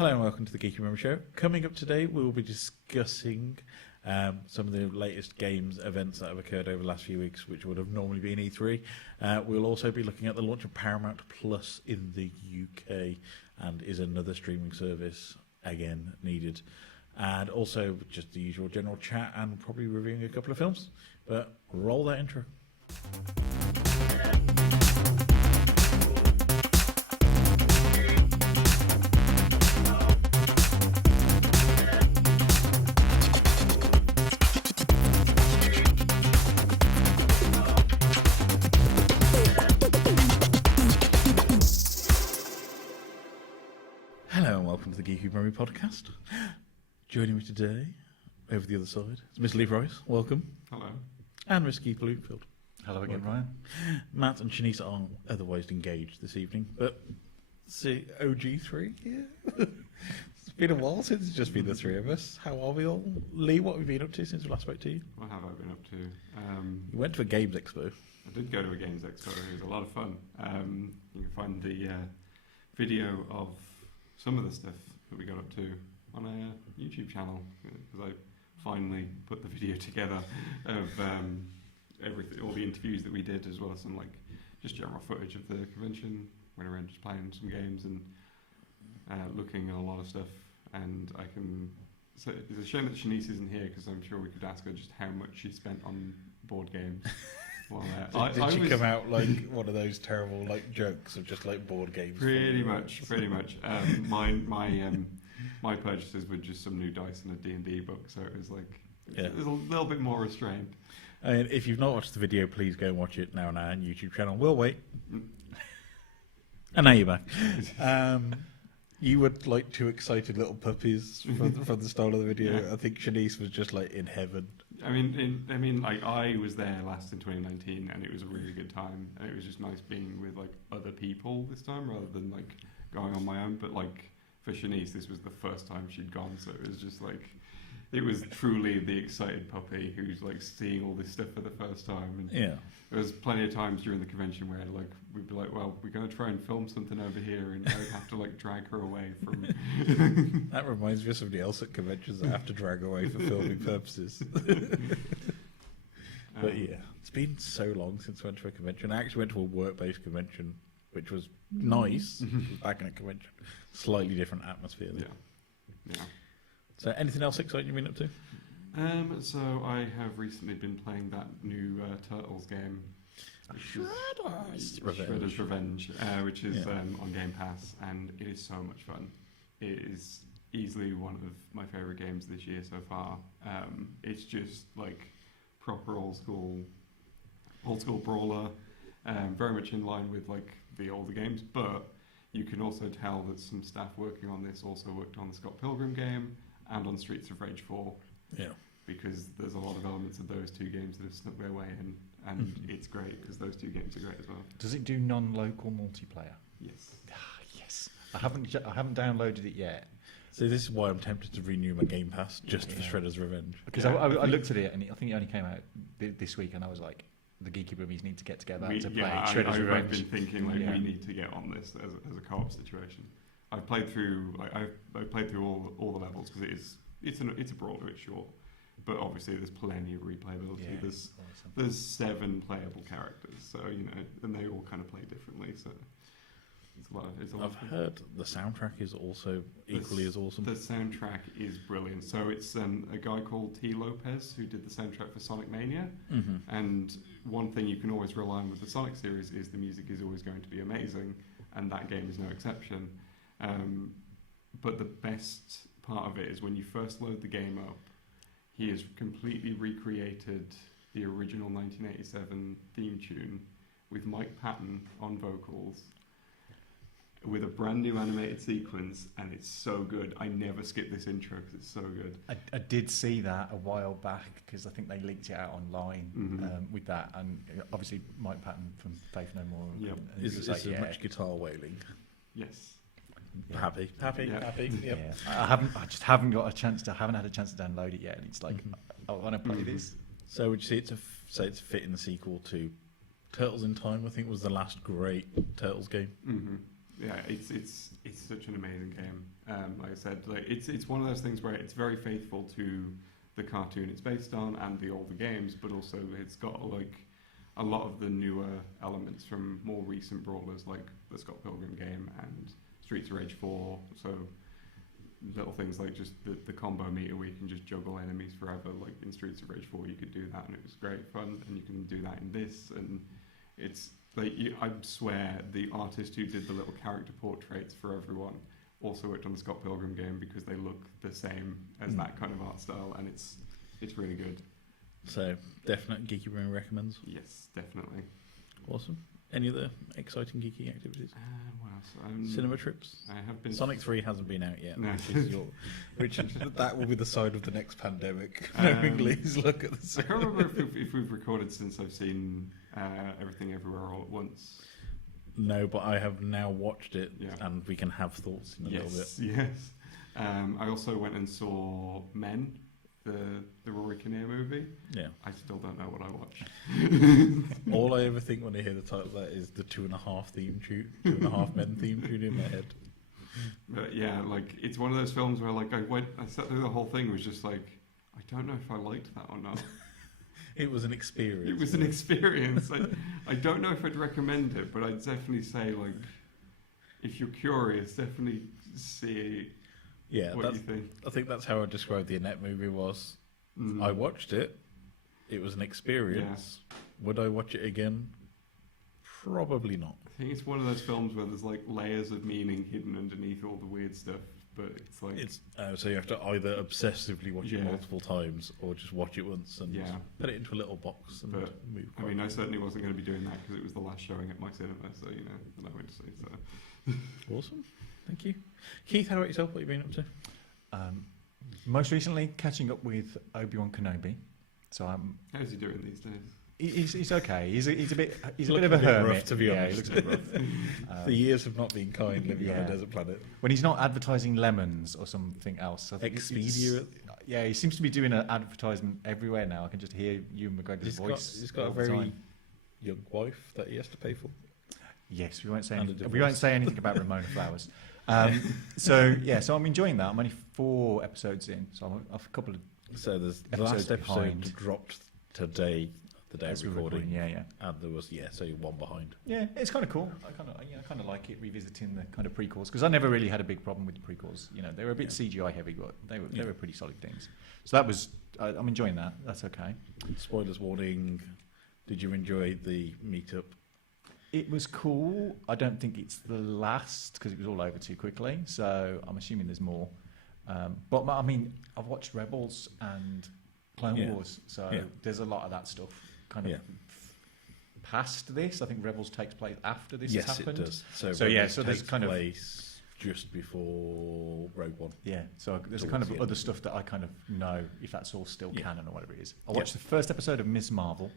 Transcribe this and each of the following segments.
Hello and welcome to the Geeky Rummy Show. Coming up today, we will be discussing some of the latest games events that have occurred over the last few weeks, which would have normally been E3. We'll also be looking at the launch of Paramount Plus in the UK, and is another streaming service again needed. And also just the usual general chat and probably reviewing a couple of films. But roll that intro. Hello and welcome to the Geeky Rummy podcast. Joining me today, over the other side, is Miss Leigh Rice. Welcome. Hello. And Miss Keith Bloomfield. Hello again, Ryan. Matt and Shanice are otherwise engaged this evening, but see, OG3 here. It's been a while since it's just been the three of us. How are we all? Leigh, what have you been up to since we last spoke to you? What have I been up to? You went to a Games Expo. I did go to a Games Expo. It was a lot of fun. You can find the video of some of the stuff that we got up to on a YouTube channel, because I finally put the video together of everything, all the interviews that we did, as well as some just general footage of the convention. Went around just playing some games and looking at a lot of stuff. And I can. So it's a shame that Shanice isn't here, because I'm sure we could ask her just how much she spent on board games. Well, did she come out like one of those terrible jokes of just board games? Pretty much. My purchases were just some new dice and a D&D book, so it was it was a little bit more restrained. I mean, if you've not watched the video, please go and watch it now on our YouTube channel. We'll wait. And now you're back. You were like two excited little puppies from the start of the video. Yeah. I think Shanice was just in heaven. I mean, I was there last in 2019, and it was a really good time, and it was just nice being with other people this time rather than going on my own. But for Shanice, this was the first time she'd gone, so it was just it was truly the excited puppy who's seeing all this stuff for the first time. And yeah, there was plenty of times during the convention where we'd be well, we're going to try and film something over here, and I'd have to drag her away from. That reminds me of somebody else at conventions that have to drag away for filming purposes. But yeah, it's been so long since I went to a convention. I actually went to a work-based convention, which was nice. Back in a convention, slightly different atmosphere. Yeah. So, anything else exciting you've been up to? So I have recently been playing that new Turtles game, Shredder's Revenge, which is on Game Pass, and it is so much fun. It is easily one of my favourite games this year so far. It's just proper old school brawler, very much in line with the older games, but you can also tell that some staff working on this also worked on the Scott Pilgrim game and on Streets of Rage 4. Yeah. Because there's a lot of elements of those two games that have snuck their way in, and it's great because those two games are great as well. Does it do non-local multiplayer? Yes. Yes. I haven't downloaded it yet. So this is why I'm tempted to renew my Game Pass just for Shredder's Revenge. Because I looked at it, and I think it only came out this week, and I was like, the Geeky Rummies need to get together to play Shredder's Revenge. I've been thinking we need to get on this as a co-op situation. I've played through all the levels because it's a brawler, it's short, but obviously there's plenty of replayability. Yeah, there's 7 playable characters, so and they all kind of play differently. So it's a lot. I've heard the soundtrack is also equally as awesome. The soundtrack is brilliant. So it's a guy called T. Lopez who did the soundtrack for Sonic Mania, and one thing you can always rely on with the Sonic series is the music is always going to be amazing, and that game is no exception. But the best part of it is when you first load the game up, he has completely recreated the original 1987 theme tune with Mike Patton on vocals with a brand new animated sequence, and it's so good. I never skip this intro because it's so good. I did see that a while back because I think they leaked it out online with that, and obviously Mike Patton from Faith No More. Yep. Is much guitar wailing? Yes. Yeah. Happy. Yep. Yeah. I haven't had a chance to download it yet, and it's I want to play this. So would you say it's fitting the sequel to Turtles in Time? I think was the last great Turtles game. it's such an amazing game. Like I said, like it's one of those things where it's very faithful to the cartoon it's based on and the older games, but also it's got like a lot of the newer elements from more recent brawlers like the Scott Pilgrim game and Streets of Rage 4. So little things like just the combo meter where you can just juggle enemies forever. Like in Streets of Rage 4 you could do that and it was great fun, and you can do that in this, and it's like I swear the artist who did the little character portraits for everyone also worked on the Scott Pilgrim game, because they look the same as that kind of art style, and it's really good. So definite Geeky Room recommends. Yes, definitely. Awesome. Any other exciting geeky activities? What else? Cinema trips? I have been. Sonic 3 hasn't been out yet, No. which is that will be the side of the next pandemic. Knowing Leigh's look at the I can't remember if we've recorded since I've seen Everything Everywhere All at Once. No, but I have now watched it, Yeah. and we can have thoughts in a little bit. Yes. I also went and saw Men, the Rory Kinnear movie. Yeah. I still don't know what I watched. All I ever think when I hear the title of that is the 2.5 theme tune, 2.5 Men theme tune in my head. But yeah, like it's one of those films where like I sat through the whole thing, was just like, I don't know if I liked that or not. It was an experience. It was an experience. I don't know if I'd recommend it, but I'd definitely say, like, if you're curious, definitely see what you think. I think that's how I described the Annette movie was. Mm. I watched it. It was an experience. Would I watch it again? Probably not. I think it's one of those films where there's like layers of meaning hidden underneath all the weird stuff, but it's like so you have to either obsessively watch it Yeah. multiple times or just watch it once and put it into a little box and But, move. I mean, I certainly wasn't going to be doing that because it was the last showing at my cinema, so you know, and I went to see. So Awesome, thank you, Keith. How about yourself? What have you been up to? Most recently, catching up with Obi Wan Kenobi. So how's he doing these days? he's okay. He's a bit of a Looking hermit. rough, to be yeah, honest. he looks a bit rough. The years have not been kind living on yeah. a desert planet. When he's not advertising lemons or something else. I think Expedia. Yeah, he seems to be doing an advertisement everywhere now. I can just hear Ewan McGregor's voice. He's got a all the very time. young wife that he has to pay for. Yes, we won't say And a anything. We won't say anything about Ramona Flowers. So I'm enjoying that. I'm only 4 episodes in, so I'm a couple of So there's the episodes last episode behind. dropped today, the day of as we're recording. Yeah. And there was so you're one behind. Yeah, it's kind of cool. I kind of like it, revisiting the kind of prequels, because I never really had a big problem with the prequels. You know, they were a bit CGI heavy, but they were pretty solid things. So that was I'm enjoying that. That's okay. Spoilers warning. Did you enjoy the meetup? It was cool. I don't think it's the last, because it was all over too quickly. So I'm assuming there's more. But I mean, I've watched Rebels and Clone Wars, so there's a lot of that stuff kind of past this. I think Rebels takes place after this has happened. Yes, it does. So Rebels so there's takes kind of place just before Rogue One. Yeah, so there's a Towards kind the of end. other stuff that I kind of know if that's all still canon or whatever it is. I Yeah. watched the first episode of Ms. Marvel,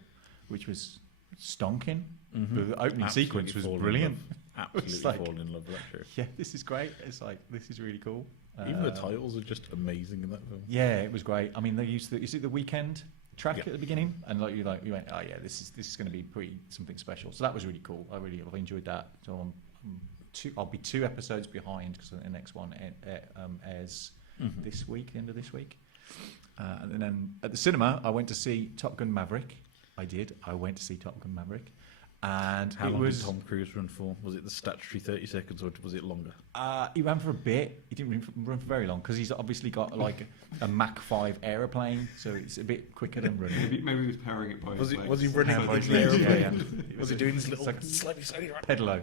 which was stonking. Mhm. The opening Absolutely sequence was fall in brilliant. love. Absolutely like- fall in love with that show. Yeah, this is great. It's like, this is really cool. Even the titles are just amazing in that film. Yeah, it was great. I mean, they used is it the Weekend track Yeah. at the beginning, and you went, oh yeah, this is going to be pretty something special. So that was really cool. I enjoyed that. So I'll be 2 episodes behind, because the next one airs this week, the end of this week. And then at the cinema, I went to see Top Gun Maverick. I went to see Top Gun Maverick. And How it long was, did Tom Cruise run for? Was it the statutory 30 seconds or was it longer? he ran for a bit. He didn't run for very long, because he's obviously got like a Mach 5 aeroplane, so it's a bit quicker than running. Maybe he was powering it by Was his he was he legs. running Powered by with his the legs, aeroplane? yeah. Was he doing his little It's slightly Pedalo.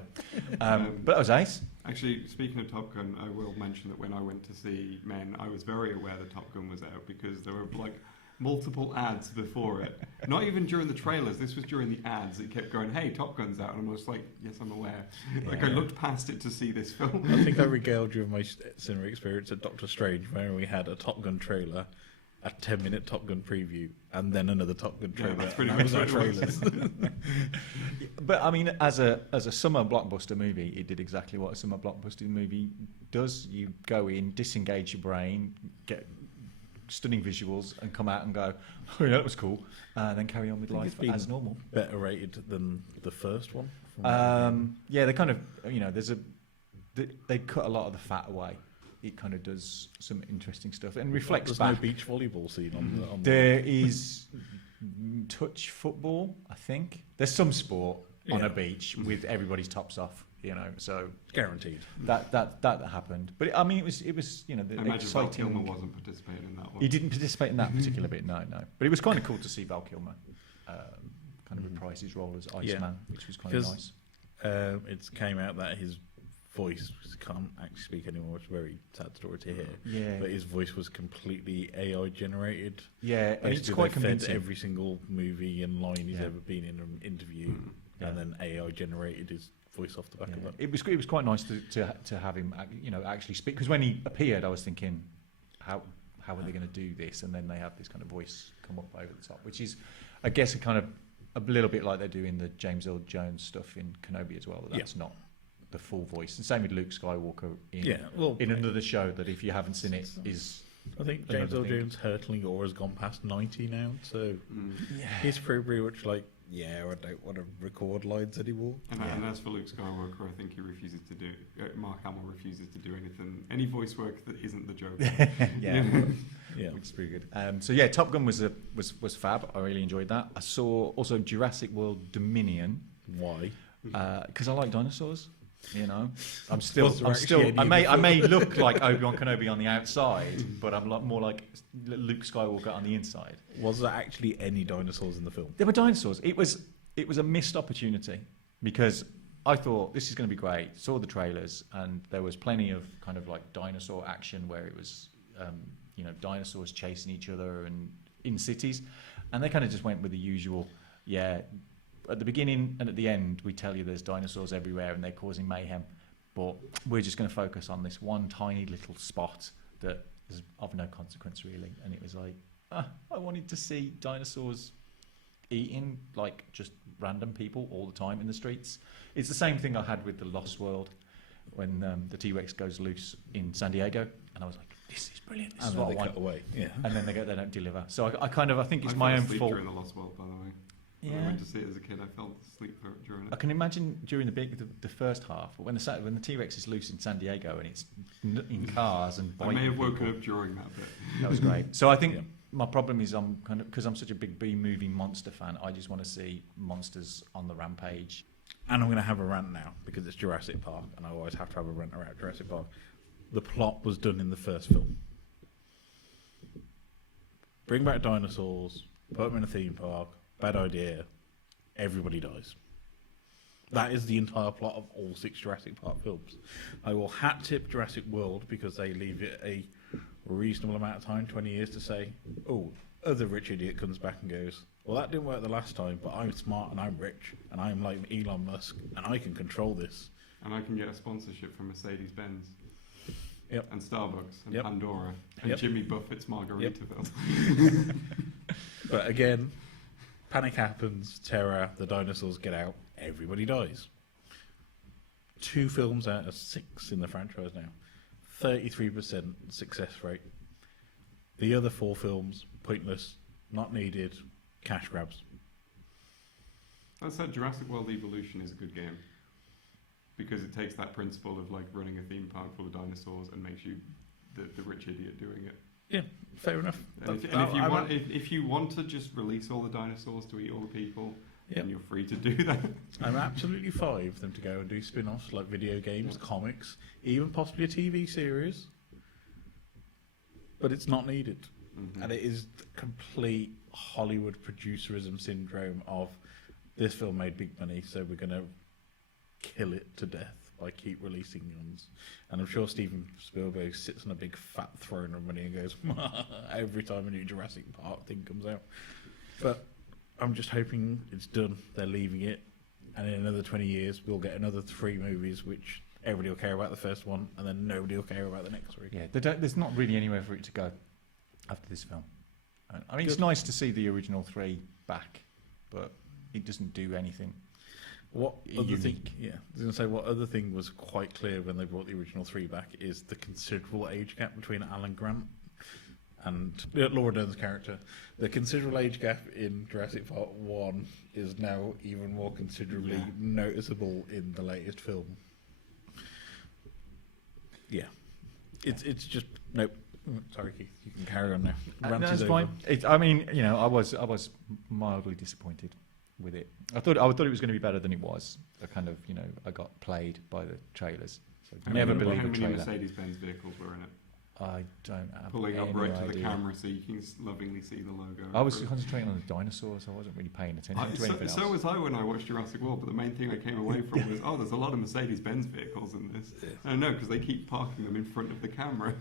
But that was ace. Actually, speaking of Top Gun, I will mention that when I went to see Men, I was very aware that Top Gun was out, because there were like multiple ads before it. Not even during the trailers. This was during the ads. It kept going, "Hey, Top Gun's out," and I was like, "Yes, I'm aware." Like I looked past it to see this film. I think I regaled you of my cinema experience at Doctor Strange, where we had a TopGun trailer, a 10-minute Top Gun preview, and then another Top Gun Yeah, trailer. that's pretty and much that was what our it was. trailers. But I mean, as a summer blockbuster movie, it did exactly what a summer blockbuster movie does. You go in, disengage your brain, get stunning visuals, and come out and go, "Oh yeah, that was cool," and then carry on with think life it's been as normal. Better rated than the first one. Yeah, they kind of, there's they cut a lot of the fat away. It kind of does some interesting stuff and reflects There's back. no beach volleyball scene on There is touch football, I think. There's some sport on Yeah. a beach with everybody's tops off, so guaranteed. that happened. But I mean, it was the I imagine Val exciting. Kilmer wasn't participating in that one. He didn't participate in that particular bit, no. But it was kind of cool to see Val Kilmer kind of reprise his role as Iceman, which was kind of nice. It came out that his voice can't actually speak anymore. It's a very sad story to hear. Yeah, But his voice was completely AI generated. yeah, and it's Basically, quite they fed convincing. every single movie and line he's Yeah. ever been in an interview, Yeah. and then AI generated his voice off the back of Yeah. that. It was quite nice to have him actually speak, because when he appeared I was thinking how are they going to do this, and then they have this kind of voice come up over the top, which is I guess a little bit like they do in the James Earl Jones stuff in Kenobi as well. That's not the full voice, and same with Luke Skywalker in another show that if you haven't seen it is I think James another Earl thing. Jones' hurtling aura has gone past 90 now, so yeah. he's pretty much like, I don't want to record lines anymore. And as for Luke Skywalker, I think he refuses to do. Mark Hamill refuses to do any voice work that isn't the Joker. yeah. Yeah. Which is pretty good. So yeah, Top Gun was fab. I really enjoyed that. I saw also Jurassic World Dominion Why? because I like dinosaurs. I'm Was there actually any I may look like Obi Wan Kenobi on the outside, but I'm more like Luke Skywalker on the inside. Was there actually any dinosaurs in the film? There were dinosaurs. It was a missed opportunity because I thought this is going to be great. Saw the trailers and there was plenty of kind of like dinosaur action where it was dinosaurs chasing each other and in cities, and they kind of just went with the usual. At the beginning and at the end, we tell you there's dinosaurs everywhere and they're causing mayhem, but we're just going to focus on this one tiny little spot that is of no consequence really. And it was like, I wanted to see dinosaurs eating like just random people all the time in the streets. It's the same thing I had with the Lost World when the T-Rex goes loose in San Diego, and I was like, this is brilliant. This is what I want. Cut away. Yeah. And then they don't deliver. So I think it's I my fell own asleep fault. during the Lost World, by the way. When I Yeah. went to see it as a kid, I fell asleep during I it. can imagine during the first half, but when the T-Rex is loose in San Diego and it's in cars and I biting may have woken people, up during that bit. that was great. So I think Yeah. my problem is because I'm such a big B-movie monster fan, I just want to see monsters on the rampage. And I'm going to have a rant now because it's Jurassic Park, and I always have to have a rant around Jurassic Park. The plot was done in the first film. Bring back dinosaurs, put them in a theme park, bad idea, everybody dies. That is the entire plot of all 6 Jurassic Park films. I will hat tip Jurassic World because they leave it a reasonable amount of time, 20 years, to say, other rich idiot comes back and goes, well, that didn't work the last time, but I'm smart and I'm rich and I'm like Elon Musk and I can control this. And I can get a sponsorship from Mercedes-Benz. Yep. And Starbucks and Yep. Pandora and Yep. Jimmy Buffett's Margaritaville. But again, panic happens, terror, the dinosaurs get out, everybody dies. 2 films out of 6 in the franchise now. 33% success rate. The other 4 films, pointless, not needed, cash grabs. That said, Jurassic World Evolution is a good game. Because it takes that principle of like running a theme park full of dinosaurs and makes you the rich idiot doing it. Yeah, fair enough. And if you want to just release all the dinosaurs to eat all the people, then you're free to do that. I'm absolutely fine for them to go and do spin-offs like video games, comics, even possibly a TV series. But it's not needed. Mm-hmm. And it is complete Hollywood producerism syndrome of this film made big money, so we're going to kill it to death by keep releasing ones. And I'm sure Steven Spielberg sits on a big fat throne of money and goes every time a new Jurassic Park thing comes out. But I'm just hoping it's done. They're leaving it, and in another 20 years we'll get another 3 movies which everybody will care about the first one, and then nobody will care about the next 3. Yeah, there's not really anywhere for it to go after this film. I mean, it's nice to see the original 3 back, but it doesn't do anything. What other thing? Unique. Yeah, I was going to say what other thing was quite clear when they brought the original 3 back is the considerable age gap between Alan Grant and Laura Dern's character. The considerable age gap in Jurassic Park 1 is now even more considerably noticeable in the latest film. Yeah, it's just nope. Sorry, Keith, you can carry on now. No, Rant it's is fine. over. I mean, I was mildly disappointed with it. I thought it was going to be better than it was. I got played by the trailers. So never believe how a many trailer. Mercedes-Benz vehicles were in it? I don't have Pulling any up right to the idea. camera so you can lovingly see the logo. I was concentrating on the dinosaurs. I wasn't really paying attention to anything else. So was I when I watched Jurassic World, but the main thing I came away from was, there's a lot of Mercedes-Benz vehicles in this. I know, because they keep parking them in front of the camera.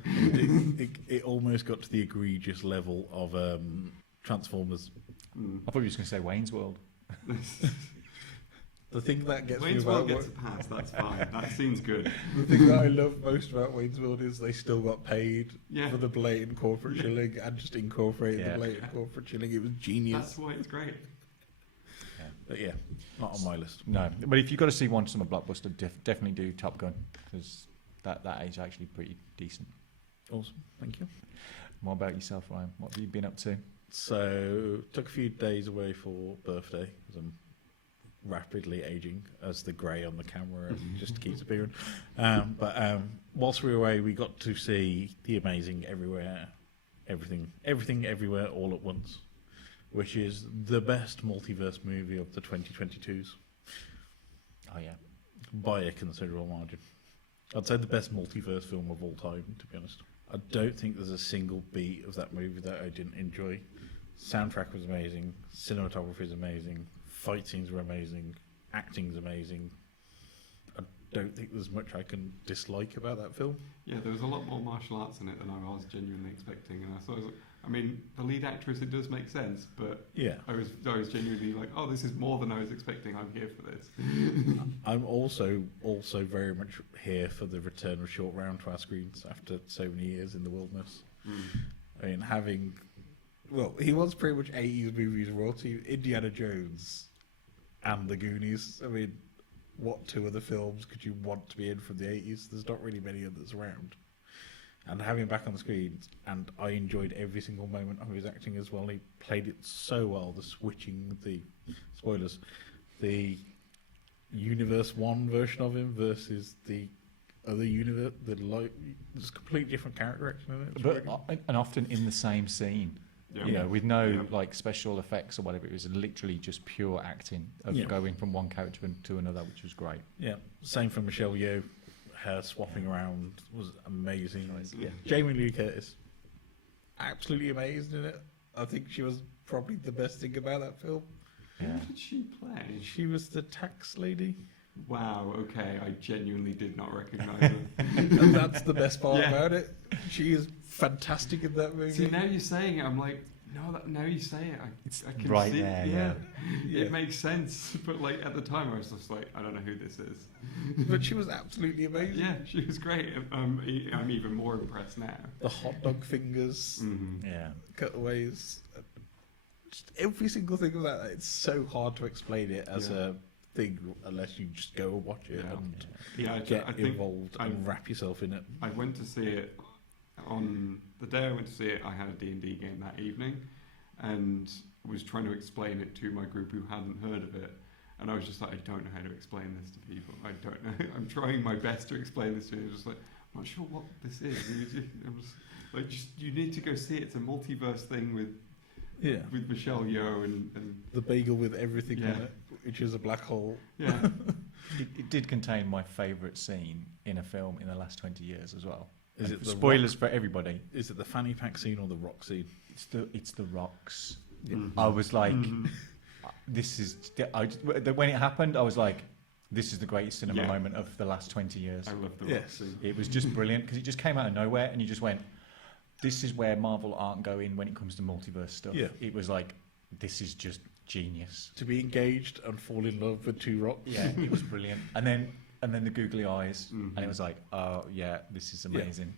It almost got to the egregious level of Transformers. I thought you were just going to say Wayne's World. The thing that gets Wayne's me about World gets a pass, that's fine. That seems good. the thing that I love most about Wayne's World is they still got paid Yeah. for the blatant corporate shilling and just incorporated Yeah. the blatant corporate shilling. It was genius. That's why it's great. But yeah, not on my list. No, but if you've got to see one summer blockbuster, definitely do Top Gun, because that is actually pretty decent. Awesome, thank you. What about yourself, Ryan? What have you been up to? So took a few days away for birthday because I'm rapidly aging as the grey on the camera just keeps appearing. But whilst we were away, we got to see The Amazing Everywhere, Everything Everywhere All at Once, which is the best multiverse movie of the 2022s Oh yeah, by a considerable margin. I'd say the best multiverse film of all time, to be honest. I don't think there's a single beat of that movie that I didn't enjoy. Soundtrack was amazing, cinematography is amazing, fight scenes were amazing, acting's amazing. I don't think there's much I can dislike about that film. Yeah, there was a lot more martial arts in it than I was genuinely expecting, and I thought, the lead actress, it does make sense, but Yeah. I was genuinely like, this is more than I was expecting. I'm here for this. I'm also very much here for the return of Short Round to our screens after so many years in the wilderness. I mean, he was pretty much 80s movies royalty. Indiana Jones and The Goonies. I mean, what two other films could you want to be in from the 80s? There's not really many others around. And having him back on the screen, and I enjoyed every single moment of his acting as well. He played it so well. The switching, the spoilers, the Universe 1 version of him versus the other universe, there's a completely different character acting in it. It's but really- and often in the same scene. Yeah. With no special effects or whatever. It was literally just pure acting of going from one character to another, which was great. Yeah, same for Michelle Yeoh. Her swapping around was amazing. Yeah. Jamie Lee Curtis, absolutely amazing in it. I think she was probably the best thing about that film. Yeah. Who did she play? She was the tax lady. Wow, okay, I genuinely did not recognise her. And that's the best part Yeah. about it. She is fantastic in that movie. See, now you're saying it, I'm like, now you say it, I can right see there, it. Yeah. It makes sense, but like at the time I was just like, I don't know who this is. But she was absolutely amazing. Yeah, she was great. I'm even more impressed now. The hot dog fingers, Yeah. cutaways, just every single thing of that. It's so hard to explain it as a thing unless you just go and watch it and get I think involved and wrap yourself in it. I went to see it on the day I went to see it. I had a D&D game that evening, and was trying to explain it to my group who hadn't heard of it. And I was just like, I don't know how to explain this to people. I don't know. I'm trying my best to explain this to you. Just like, I'm not sure what this is. You need to go see it. It's a multiverse thing with Michelle Yeoh and the bagel with everything Yeah. on it, which is a black hole. yeah. It did contain my favourite scene in a film in the last 20 years as well. Is And it the spoilers for everybody? Is it the fanny pack scene or the rock scene? It's the rocks. Mhm. I was like, Mhm. this is. When it happened, I was like, this is the greatest cinema Yeah. moment of the last 20 years. I love the Yes. rock scene. It was just brilliant because it just came out of nowhere, and you just went, this is where Marvel aren't going when it comes to multiverse stuff. Yeah. It was like, this is just genius. To be engaged and fall in love with two rocks. Yeah, it was brilliant. And then the googly eyes, Mhm. and it was like, oh yeah, this is amazing.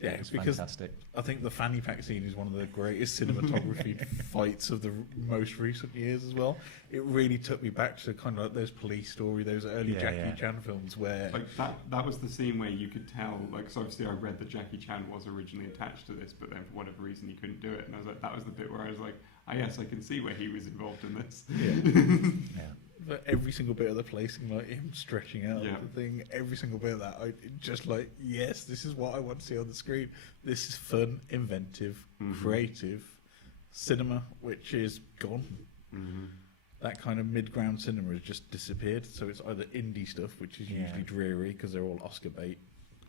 Yeah, it was because fantastic. I think the fanny pack scene is one of the greatest cinematography fights of the most recent years as well. It really took me back to kind of like those Police Story, those early Yeah, Jackie yeah. Chan films where Like that was the scene where you could tell, like, so obviously I read that Jackie Chan was originally attached to this, but then for whatever reason he couldn't do it, and I was like, that was the bit where I was like, yes, I can see where he was involved in this. yeah, Yeah. But every single bit of the placing, like him stretching out Yeah. the thing, every single bit of that, I just like, yes, this is what I want to see on the screen. This is fun, inventive, creative cinema, which is gone. That kind of mid-ground cinema has just disappeared. So it's either indie stuff, which is usually dreary because they're all Oscar bait,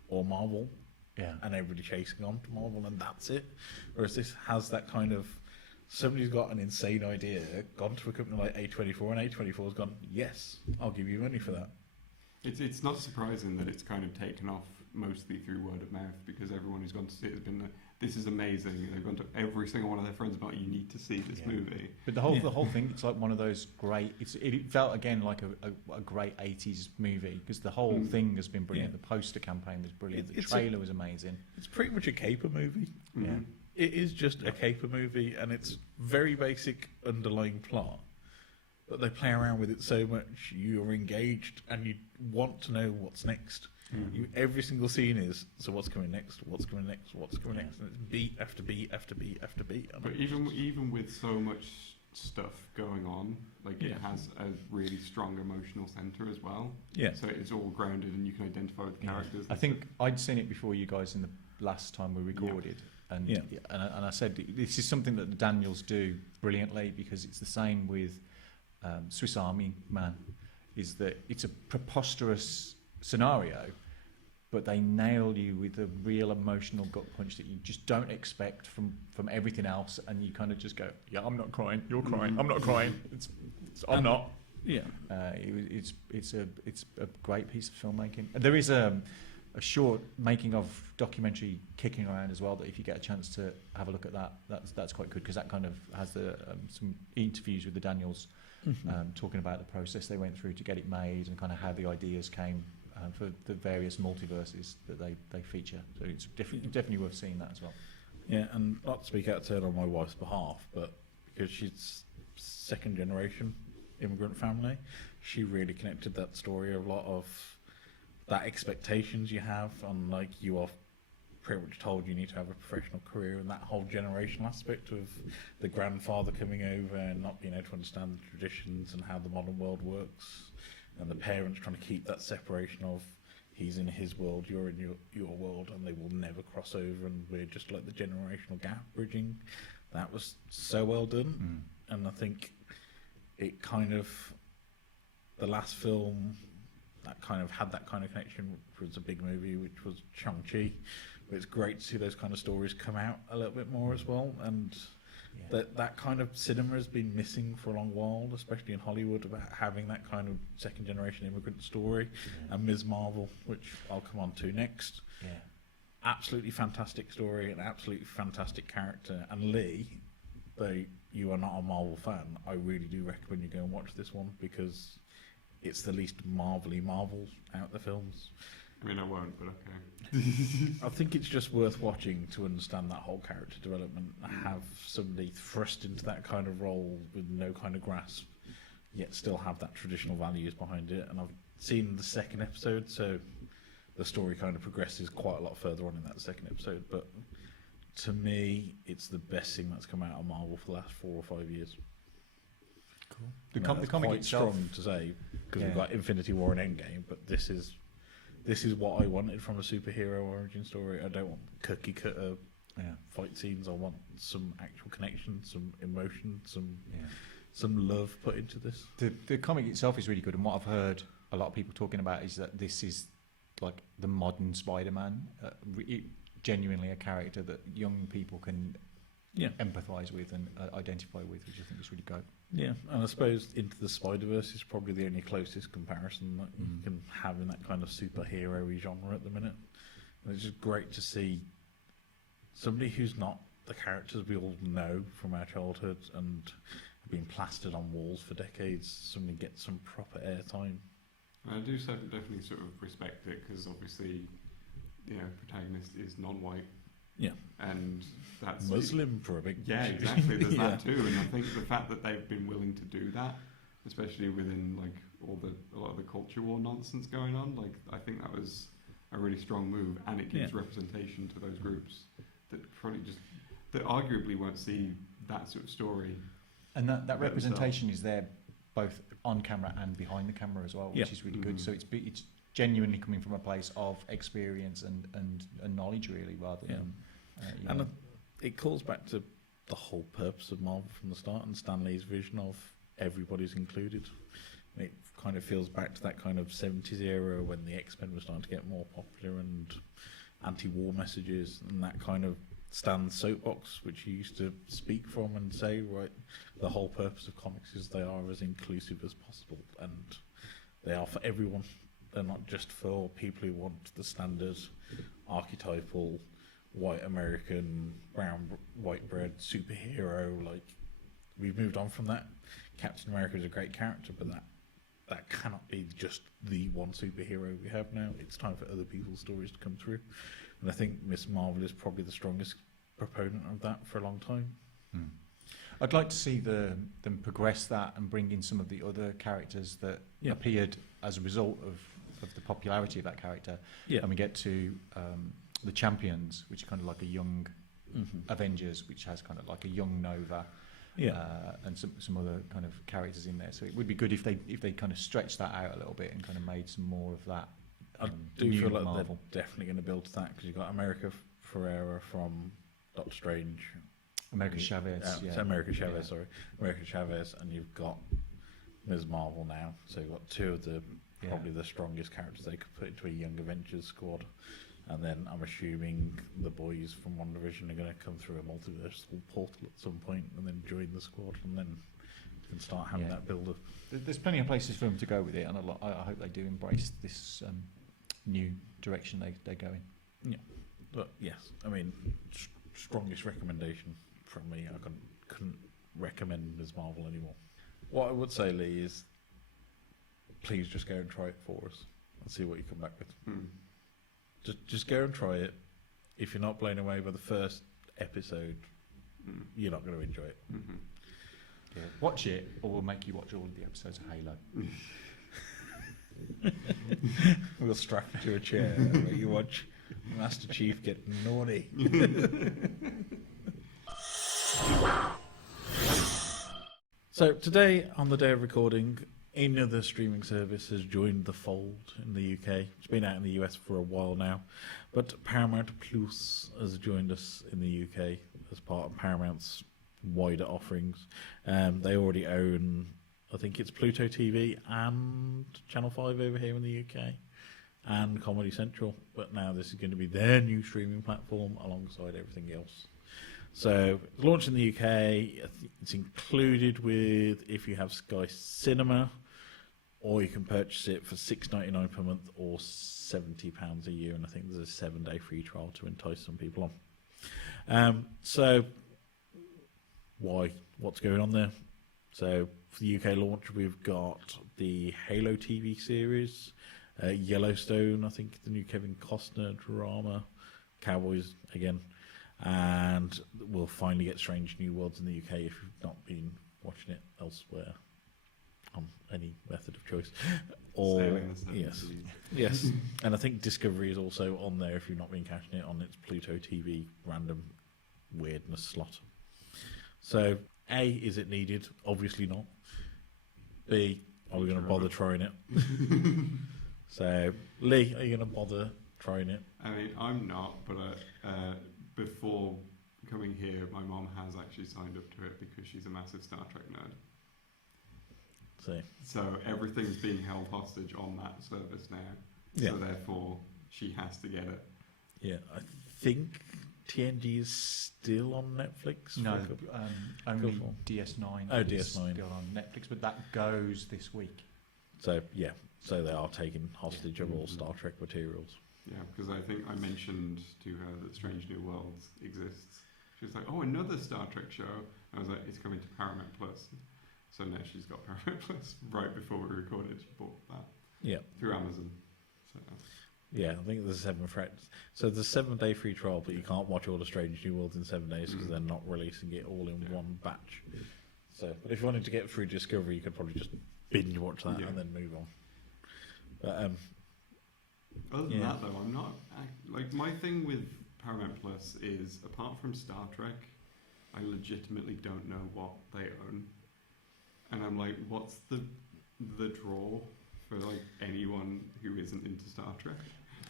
or Marvel, and everybody chasing on to Marvel, and that's it. Whereas this has that kind of, somebody's got an insane idea, gone to a company like A24, and A24's gone, yes, I'll give you money for that. It's not surprising that it's kind of taken off mostly through word of mouth, because everyone who's gone to see it has been like, this is amazing. They've gone to every single one of their friends about, you need to see this movie. But the whole thing, it's like one of those great. It felt again like a great 80s movie, because the whole thing has been brilliant. The poster campaign was brilliant. The trailer was amazing. It's pretty much a caper movie. Yeah. It is just a caper movie, and it's very basic underlying plot. But they play around with it so much, you're engaged, and you want to know what's next. Every single scene is, so what's coming next, what's coming next, what's coming next, and it's beat after beat after beat after beat. But even with so much stuff going on, like it has a really strong emotional centre as well. Yeah. So it's all grounded, and you can identify with the characters. I think I'd seen it before you guys in the last time we recorded. And I said this is something that the Daniels do brilliantly, because it's the same with Swiss Army Man, is that it's a preposterous scenario, but they nail you with a real emotional gut punch that you just don't expect from everything else, and you kind of just go, yeah, I'm not crying, you're crying, I'm not crying, I'm not. Yeah. It's a great piece of filmmaking. And there is a short making of documentary kicking around as well, that if you get a chance to have a look at that, that's quite good, because that kind of has some interviews with the Daniels, talking about the process they went through to get it made, and kind of how the ideas came for the various multiverses that they feature. So it's definitely worth seeing that as well. Yeah, and not to speak out of turn on my wife's behalf, but because she's second generation immigrant family, she really connected that story. A lot of that expectations you have on, like, you are pretty much told you need to have a professional career, and that whole generational aspect of the grandfather coming over and not being able to understand the traditions and how the modern world works, and the parents trying to keep that separation of, he's in his world, you're in your world, and they will never cross over, and we're just like the generational gap bridging. That was so well done. And I think it kind of, the last film that kind of had that kind of connection, which was a big movie, which was Shang-Chi. But it's great to see those kind of stories come out a little bit more as well, and that kind of cinema has been missing for a long while, especially in Hollywood, about having that kind of second generation immigrant story. And Ms. Marvel, which I'll come on to next, absolutely fantastic story, an absolutely fantastic character. And Leigh, though you are not a Marvel fan, I really do recommend you go and watch this one, because it's the least Marvel-y Marvel out the films. I mean, I won't, but okay. I think it's just worth watching to understand that whole character development, have somebody thrust into that kind of role with no kind of grasp, yet still have that traditional values behind it. And I've seen the second episode, so the story kind of progresses quite a lot further on in that second episode. But to me, it's the best thing that's come out of Marvel for the last 4 or 5 years. Cool. The comic quite itself, strong to say, because we've got Infinity War and Endgame, but this is what I wanted from a superhero origin story. I don't want cookie cutter fight scenes. I want some actual connection, some emotion, some love put into this. The comic itself is really good, and what I've heard a lot of people talking about is that this is like the modern Spider-Man, genuinely a character that young people can empathise with and identify with, which I think is really good. Yeah, and I suppose Into the Spider-Verse is probably the only closest comparison that you can have in that kind of superhero-y genre at the minute. And it's just great to see somebody who's not the characters we all know from our childhood and have been plastered on walls for decades, somebody get some proper airtime. I do definitely sort of respect it, because obviously, protagonist is non-white. Yeah. And that's Muslim for a big... Yeah, exactly. There's that too. And I think the fact that they've been willing to do that, especially within like a lot of the culture war nonsense going on, like I think that was a really strong move, and it gives representation to those groups that probably that arguably won't see that sort of story. And that representation is there both on camera and behind the camera as well, which Yeah. is really good. So it's genuinely coming from a place of experience and knowledge, really, rather than. And it calls back to the whole purpose of Marvel from the start, and Stan Lee's vision of everybody's included. It kind of feels back to that kind of 70s era when the X-Men were starting to get more popular and anti-war messages and that kind of Stan's soapbox, which he used to speak from and say, right, the whole purpose of comics is they are as inclusive as possible, and they are for everyone. They're not just for people who want the standard archetypal white American, brown, white bread superhero. Like, we've moved on from that. Captain America is a great character, but that cannot be just the one superhero we have now. It's time for other people's stories to come through. And I think Miss Marvel is probably the strongest proponent of that for a long time. I'd like to see them progress that and bring in some of the other characters that appeared as a result of the popularity of that character. Yeah. And we get to the Champions, which is kind of like a young Avengers, which has kind of like a young Nova. And some other kind of characters in there. So it would be good if they kind of stretched that out a little bit and kind of made some more of that. I do feel like Marvel. they're definitely going to build to that, because you've got America Ferrera from Doctor Strange. America Chavez. America Chavez, sorry. America Chavez, and you've got Ms. Marvel now. So you've got two of the probably the strongest characters they could put into a young Avengers squad. And then I'm assuming the boys from WandaVision are going to come through a multiversal portal at some point and then join the squad, and then you can start having that build-up. There's plenty of places for them to go with it, and I hope they do embrace this new direction they're going. Yeah, but yes, I mean, strongest recommendation from me. I couldn't recommend Ms. Marvel anymore. What I would say, Leigh, is please just go and try it for us and see what you come back with. Just go and try it. If you're not blown away by the first episode, you're not going to enjoy it. Yeah. Watch it, or we'll make you watch all of the episodes of Halo. We'll strap you to a chair where you watch Master Chief get naughty. So today, on the day of recording, another streaming service has joined the fold in the UK. It's been out in the US for a while now, but Paramount Plus has joined us in the UK as part of Paramount's wider offerings. They already own, I think it's Pluto TV and Channel 5 over here in the UK, and Comedy Central, but now this is going to be their new streaming platform alongside everything else. So it's launched in the UK. It's included with, if you have Sky Cinema, or you can purchase it for $6.99 per month or £70 a year, and I think there's a 7-day free trial to entice some people on. So why? What's going on there? So for the UK launch, we've got the Halo TV series, Yellowstone, I think the new Kevin Costner drama, Cowboys again, and we'll finally get Strange New Worlds in the UK if you've not been watching it elsewhere on any method of choice. Or yes, and I think Discovery is also on there if you've not been catching it on its Pluto TV random weirdness slot. So A, is it needed? Obviously not. B, are we going to bother trying it? So Leigh, are you going to bother trying it? I mean, I'm not, but before coming here, my mom has actually signed up to it because she's a massive Star Trek nerd. So everything's being held hostage on that service now. Yeah. So therefore, she has to get it. Yeah, I think TNG is still on Netflix. No, only DS9. Oh, DS9 still on Netflix, but that goes this week. So yeah, so they are taking hostage of all Star Trek materials. Yeah, because I think I mentioned to her that Strange New Worlds exists. She was like, "Oh, another Star Trek show." I was like, "It's coming to Paramount Plus." So now she's got Paramount Plus. Right before we recorded, she bought that. Yeah. Through Amazon. So. Yeah, I think there's 7 threats. So there's a 7-day free trial, but you can't watch all the Strange New Worlds in 7 days because they're not releasing it all in one batch. So, but if you wanted to get through Discovery, you could probably just binge watch that and then move on. But other than that, though, I'm not like, my thing with Paramount Plus is, apart from Star Trek, I legitimately don't know what they own. And I'm like, what's the draw for like anyone who isn't into Star Trek?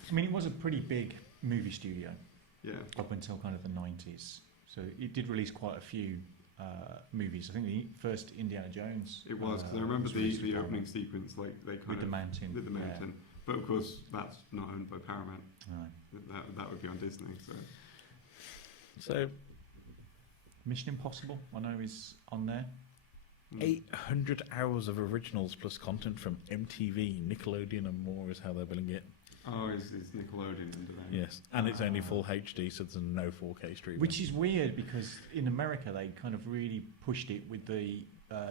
I mean, it was a pretty big movie studio Yeah. up until kind of the 90s. So it did release quite a few movies. I think the first Indiana Jones. It was, because I remember was released the with opening Paramount. sequence, like they kind With the of mountain. with the mountain. But of course, that's not owned by Paramount. No. That would be on Disney. So Mission Impossible, I know, is on there. 800 hours of originals plus content from MTV, Nickelodeon, and more is how they're billing it. Oh, is Nickelodeon under there? Yes, and it's only full HD, so there's no 4K streaming. Which is weird because in America they kind of really pushed it with the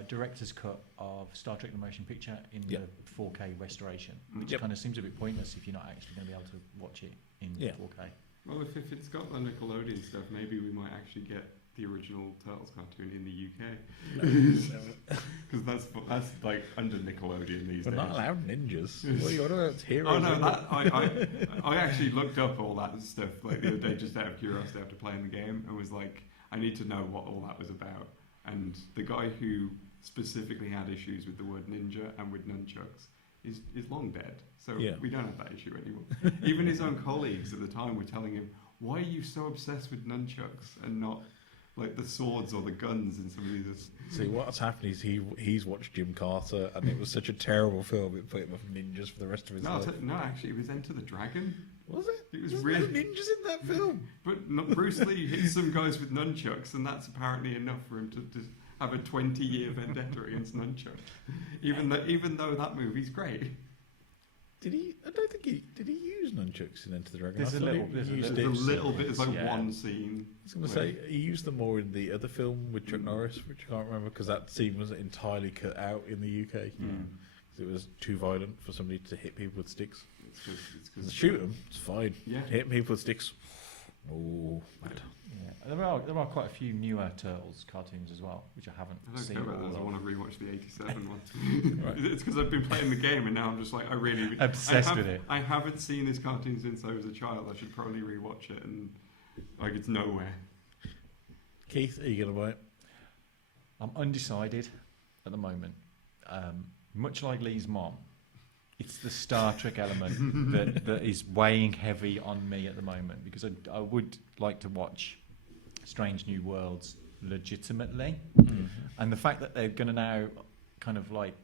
director's cut of Star Trek: The Motion Picture in the 4K restoration, which kind of seems a bit pointless if you're not actually going to be able to watch it in 4K. Well, if it's got the Nickelodeon stuff, maybe we might actually get the original Turtles cartoon in the UK. Because that's like under Nickelodeon these We're days. not allowed ninjas. What are you on about? Heroes? Oh no, I actually looked up all that stuff like the other day just out of curiosity after playing the game, and was like, I need to know what all that was about. And the guy who specifically had issues with the word ninja and with nunchucks is long dead. So we don't have that issue anymore. Even his own colleagues at the time were telling him, why are you so obsessed with nunchucks and not like the swords or the guns in some of these? See, what's happened is he's watched Jim Carter, and it was such a terrible film, it put him off ninjas for the rest of his life. No, actually, it was Enter the Dragon. Was it? It was There's really no ninjas in that film. But Bruce Lee hits some guys with nunchucks, and that's apparently enough for him to just have a 20-year vendetta against nunchucks. Even though that movie's great. Did he? I don't think he did. He use nunchucks in Enter the Dragon? There's a little bit. It's like one scene. I was going to say he used them more in the other film with Chuck Norris, which I can't remember because that scene was entirely cut out in the UK. It was too violent for somebody to hit people with sticks. It's 'cause shoot them, it's fine. Yeah. Hit people with sticks. Oh, bad. Yeah. There are quite a few newer Turtles cartoons as well, which I haven't seen. I don't care about those. I want to rewatch the '87 one. Right. It's because I've been playing the game, and now I'm just like, obsessed with it. I haven't seen this cartoon since I was a child. I should probably rewatch it, and like it's nowhere. Keith, are you going to buy it? I'm undecided at the moment. Much like Leigh's mom, it's the Star Trek element that is weighing heavy on me at the moment, because I would like to watch Strange New Worlds legitimately, and the fact that they're going to now kind of like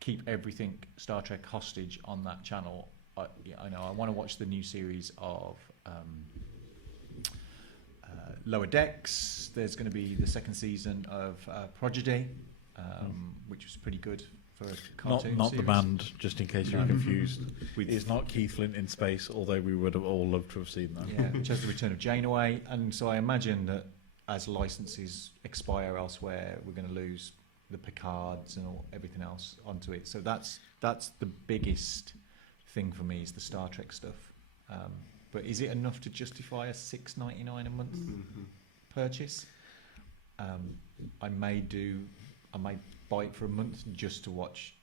keep everything Star Trek hostage on that channel. I know I want to watch the new series of Lower Decks. There's going to be the second season of Prodigy, which was pretty good for a cartoon Not series. the band, just in case you're confused. It's not Keith Flint in space, although we would have all loved to have seen that. Yeah, which has the return of Janeway, and so I imagine that as licenses expire elsewhere, we're going to lose the Picards and everything else onto it. So that's the biggest thing for me, is the Star Trek stuff. But is it enough to justify a $6.99 a month purchase? I may buy it for a month just to watch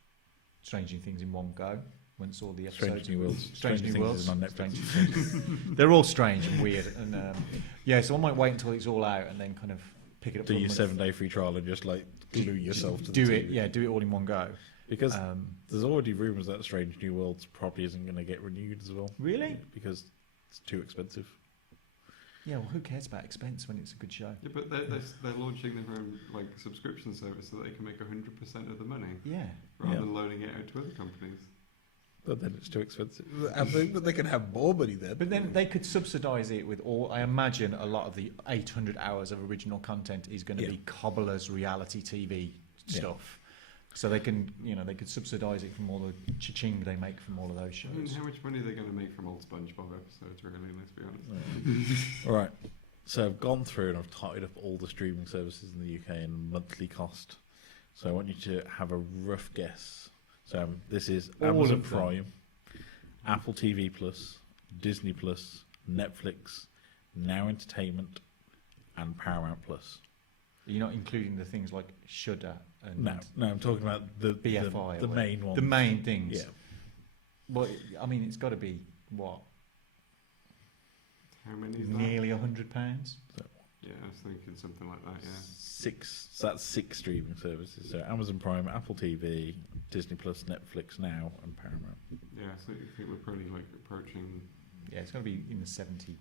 Stranger Things in one go. Once all the episodes. Strange New Worlds. Strange New Worlds is on Netflix. They're all strange and weird, and so I might wait until it's all out and then kind of pick it up. Do for a your month. 7-day free trial and just like glue yourself to the do TV. it. Yeah, do it all in one go. Because there's already rumours that Strange New Worlds probably isn't going to get renewed as well. Really? Because it's too expensive. Yeah, well, who cares about expense when it's a good show? Yeah, but they're launching their own like subscription service so that they can make 100% of the money Yeah. rather than loaning it out to other companies. But then it's too expensive. But they can have more money there. But then they could subsidise it with all. I imagine a lot of the 800 hours of original content is going to be cobblers reality TV stuff. So they can, they could subsidise it from all the cha-ching they make from all of those shows. I mean, how much money are they going to make from old SpongeBob episodes, really, let's be honest. All right. So I've gone through and I've tied up all the streaming services in the UK and monthly cost. So I want you to have a rough guess. So this is All Amazon of them. Prime, Apple TV Plus, Disney Plus, Netflix, Now Entertainment, and Paramount Plus. You're not including the things like Shudder and No, I'm talking about the BFI, the main ones. the main things. Yeah. Well, I mean, it's got to be what? How many is that? Nearly £100. Yeah, I was thinking something like that. Yeah. So that's 6 streaming services. So Amazon Prime, Apple TV, Disney Plus, Netflix now, and Paramount. Yeah, so I think we're probably like approaching. Yeah, it's going to be in the £70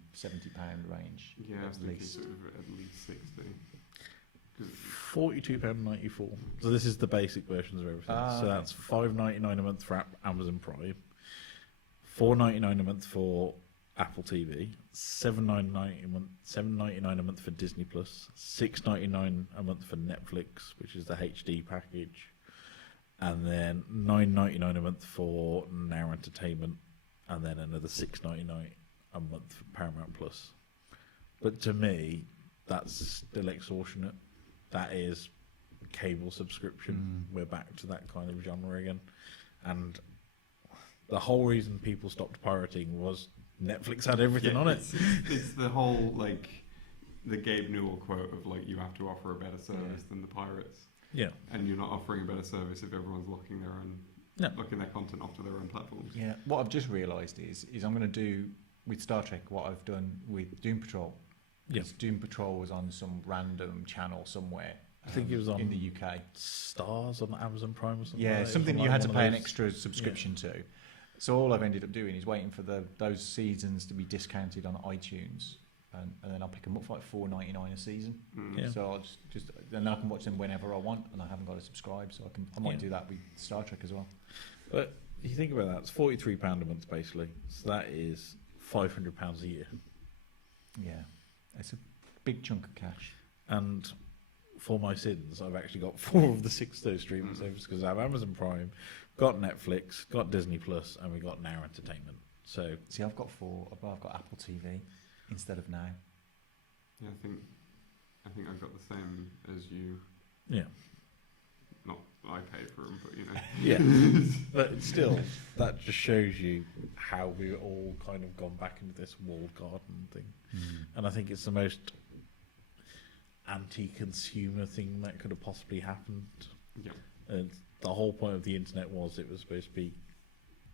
range. Yeah, I was at thinking least. sort of at least 60. £42.94. So this is the basic versions of everything. So okay. that's $5.99 a month for Amazon Prime, $4.99 a month for Apple TV, $7.99 a month for Disney Plus, $6.99 a month for Netflix, which is the HD package, and then $9.99 a month for Now Entertainment, and then another $6.99 a month for Paramount Plus. But to me, that's still extortionate. That is cable subscription. We're back to that kind of genre again, and the whole reason people stopped pirating was Netflix had everything on it. It's the whole, like, the Gabe Newell quote of, like, you have to offer a better service than the pirates. Yeah. And you're not offering a better service if everyone's locking their content off to their own platforms. Yeah, what I've just realised is I'm going to do with Star Trek what I've done with Doom Patrol. Because Doom Patrol was on some random channel somewhere. I think it was on in the UK. Stars on Amazon Prime or something. Yeah, like that. something It was you like had to one of pay an those- extra subscription to. So all I've ended up doing is waiting for those seasons to be discounted on iTunes, and then I'll pick them up for like $4.99 a season. Yeah. So I'll just then I can watch them whenever I want, and I haven't got to subscribe. So I might do that with Star Trek as well. But if you think about that, it's £43 a month basically. So that is £500 a year. Yeah, it's a big chunk of cash. And for my sins, I've actually got 4 of the 6 of those streaming services because I have Amazon Prime, got Netflix, got Disney Plus, and we got Now Entertainment. So See, I've got 4, but I've got Apple TV instead of Now. Yeah, I think I've got the same as you. yeah, Not I paid for them, but you know. yeah. But still, that just shows you how we've all kind of gone back into this walled garden thing. And I think it's the most anti-consumer thing that could have possibly happened. Yeah. And the whole point of the internet was it was supposed to be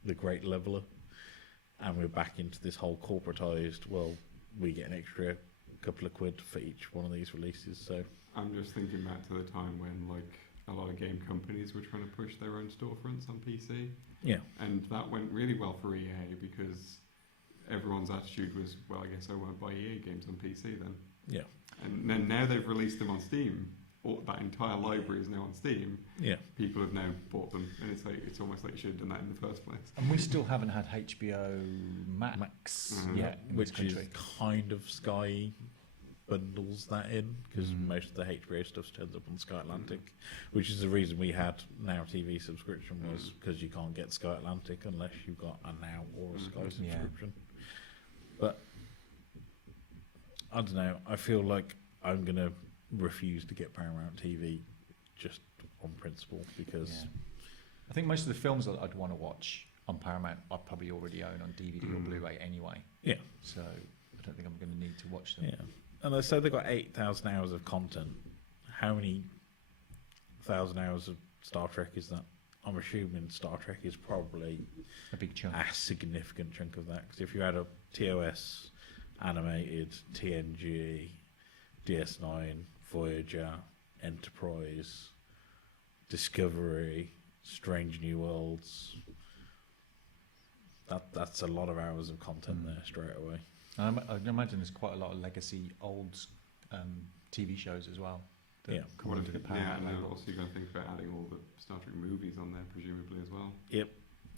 the great leveler, and we're back into this whole corporatized. Well, we get an extra couple of quid for each one of these releases. So I'm just thinking back to the time when, like, a lot of game companies were trying to push their own storefronts on PC. yeah, And that went really well for EA because everyone's attitude was, well, I guess I won't buy EA games on PC then. yeah, And then now they've released them on Steam. All, that entire library is now on Steam. yeah. People have now bought them, and it's almost like you should have done that in the first place. And we still haven't had HBO Max yet in Which this is country. kind of Sky bundles that in because most of the HBO stuff turns up on Sky Atlantic, which is the reason we had Now TV subscription was because you can't get Sky Atlantic unless you've got a Now or a Sky Yeah. subscription. But I don't know. I feel like I'm gonna refuse to get Paramount TV just on principle because Yeah. I think most of the films that I'd want to watch on Paramount I probably already own on DVD or Blu-ray anyway. yeah, So I don't think I'm going to need to watch them. yeah. And they say they've got 8,000 hours of content. How many thousand hours of Star Trek is that? I'm assuming Star Trek is probably A big chunk. a significant chunk of that. Because if you add up TOS, Animated, TNG, DS9, Voyager, Enterprise, Discovery, Strange New Worlds, that's a lot of hours of content there straight away. And I imagine there's quite a lot of legacy old TV shows as well. That Yeah. come under the Yeah, Paramount and then label. also you've got to think about adding all the Star Trek movies on there, presumably, as well. Yep.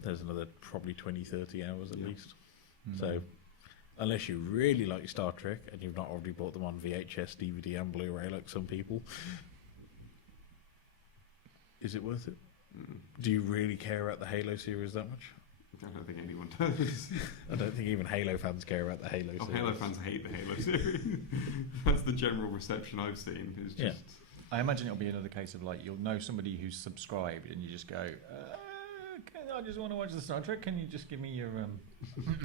There's another probably 20, 30 hours at Yeah. least. So unless you really like Star Trek and you've not already bought them on VHS, DVD and Blu-ray like some people, is it worth it? Do you really care about the Halo series that much? I don't think anyone does. I don't think even Halo fans care about the Halo Oh, series. Halo fans hate the Halo series. That's the general reception I've seen. Is Yeah. just I imagine it'll be another case of like you'll know somebody who's subscribed and you just go, I just want to watch the Star Trek. Can you just give me your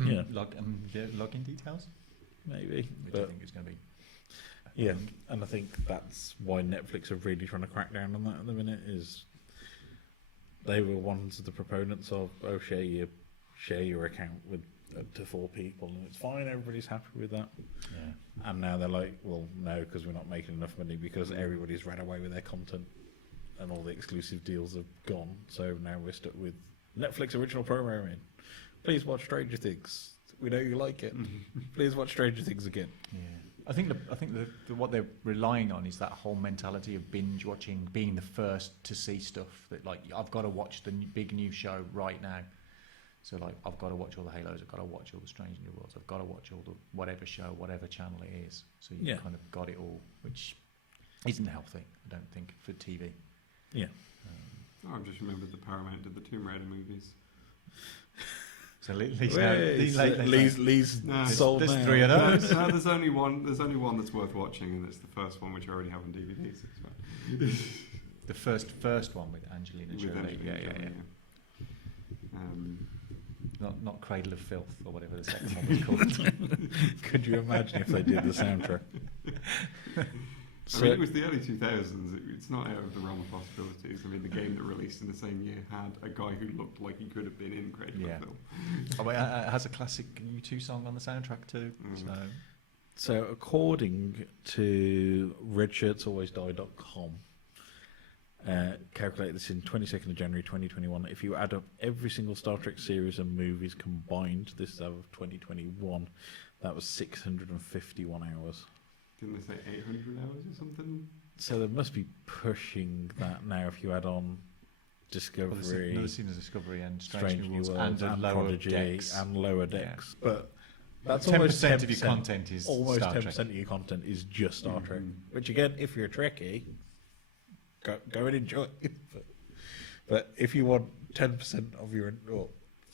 Yeah. login details? Maybe. Which I But think is going to be. yeah, and I think that's why Netflix are really trying to crack down on that at the minute is they were one of the proponents of share your account with up to 4 people and it's fine, everybody's happy with that. Yeah. And now they're like, well, no, because we're not making enough money because everybody's ran away with their content and all the exclusive deals have gone. So now we're stuck with Netflix original programming. Please watch Stranger Things. We know you like it. Please watch Stranger Things again. Yeah. I think what they're relying on is that whole mentality of binge watching, being the first to see stuff. That like I've got to watch the big new show right now. So like I've got to watch all the Halos, I've got to watch all the Strange New Worlds, I've got to watch all the whatever show, whatever channel it is. So you've kind of got it all, which isn't healthy, I don't think, for TV. Yeah. I've just remembered that Paramount did the Tomb Raider movies. So Lee's sold there's now. 3 of those. No, there's only one. There's only one that's worth watching, and it's the first one, which I already have on DVD. So it's fine. The first one with Angelina Jolie. Angelina Jolie, Not Cradle of Filth or whatever the second one was called. Could you imagine if they did the soundtrack? I mean, it was the early 2000s. It's not out of the realm of possibilities. I mean, the game that released in the same year had a guy who looked like he could have been in Cradle of Filth. Oh, wait, it has a classic U2 song on the soundtrack too. So according to redshirtsalwaysdie.com, calculate this in 22nd of January 2021. If you add up every single Star Trek series and movies combined, this is out of 2021, that was 651 hours. Didn't they say 800 hours or something? So they must be pushing that now if you add on Discovery, another season of Discovery and Strange New Worlds and Lower Prodigy Decks. and Lower Decks. Yeah. But that's 10% almost 10% of your content is almost Star 10% Trek. of your content is just Star Trek. Which again, if you're a Trekkie, go and enjoy it. But if you want 10% of your,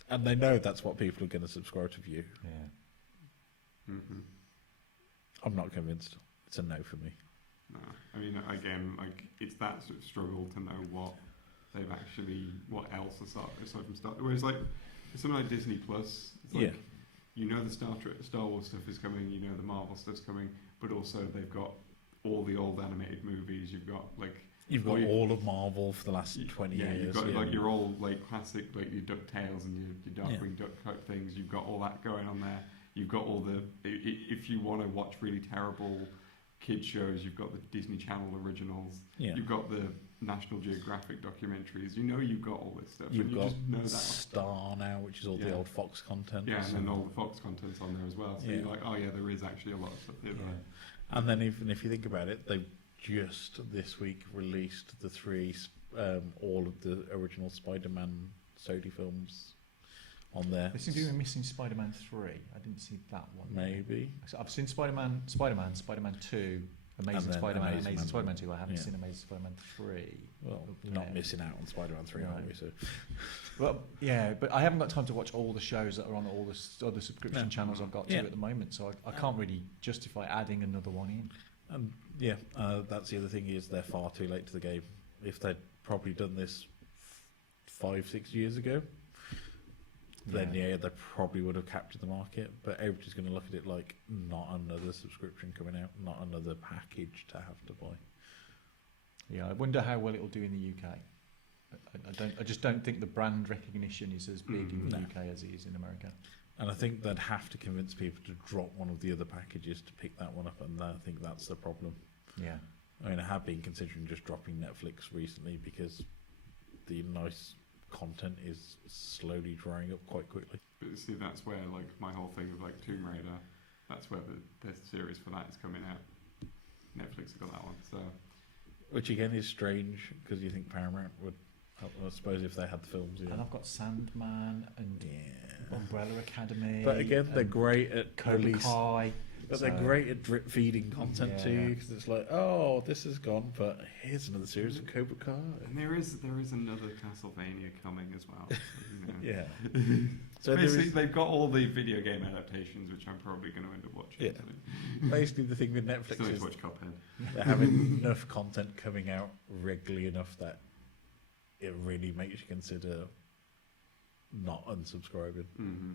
and they know that's what people are going to subscribe to view. Yeah. I'm not convinced. It's a no for me. No, I mean, again, like it's that sort of struggle to know what they've actually, what else aside from Star. Whereas like something like Disney Plus, it's like you know the Star Wars stuff is coming, you know the Marvel stuff's coming, but also they've got all the old animated movies. You've got all of Marvel for the last 20 years. You've got like your old like classic like your DuckTales and your Darkwing Duck type things. You've got all that going on there. You've got all the, if you want to watch really terrible kid shows, you've got the Disney Channel originals. Yeah. You've got the National Geographic documentaries. You know you've got all this stuff. You've got just know that. Star now, which is all the old Fox content. Yeah, and then all the Fox content's on there as well. So you're like, oh yeah, there is actually a lot of stuff here. Yeah. And then even if you think about it, they've just this week released the 3, all of the original Spider-Man Sony films on there. They seem to be missing Spider-Man 3. I didn't see that one. Maybe. So I've seen Spider-Man 2, Amazing Spider-Man 2. I haven't seen Amazing Spider-Man 3. Well, not missing out on Spider-Man 3, are we? So. Well, yeah, but I haven't got time to watch all the shows that are on all the other subscription channels I've got to at the moment, so I can't really justify adding another one in. And that's the other thing is they're far too late to the game. If they'd probably done this 5-6 years ago, then they probably would have captured the market. But everybody's going to look at it like not another subscription coming out, not another package to have to buy. Yeah, I wonder how well it'll do in the UK. I just don't think the brand recognition is as big in the UK as it is in America. And I think they'd have to convince people to drop one of the other packages to pick that one up, and I think that's the problem. Yeah. I mean, I have been considering just dropping Netflix recently because the nice content is slowly drying up quite quickly. But see, that's where like my whole thing of like Tomb Raider, that's where the series for that is coming out. Netflix have got that one, so. Which again is strange because you think Paramount would, I suppose, if they had the films. Yeah. And I've got Sandman and Umbrella Academy. But again, they're great at Cobra Kai. But they're great at drip feeding content to you because it's like, oh, this is gone, but here's another series of Cobra Kai. And there is another Castlevania coming as well. So, you know. Yeah. So basically, they've got all the video game adaptations, which I'm probably going to end up watching. Yeah. So. Basically, the thing with Netflix Still need is to watch Cuphead. they're having enough content coming out regularly enough that it really makes you consider not unsubscribing. Mm-hmm.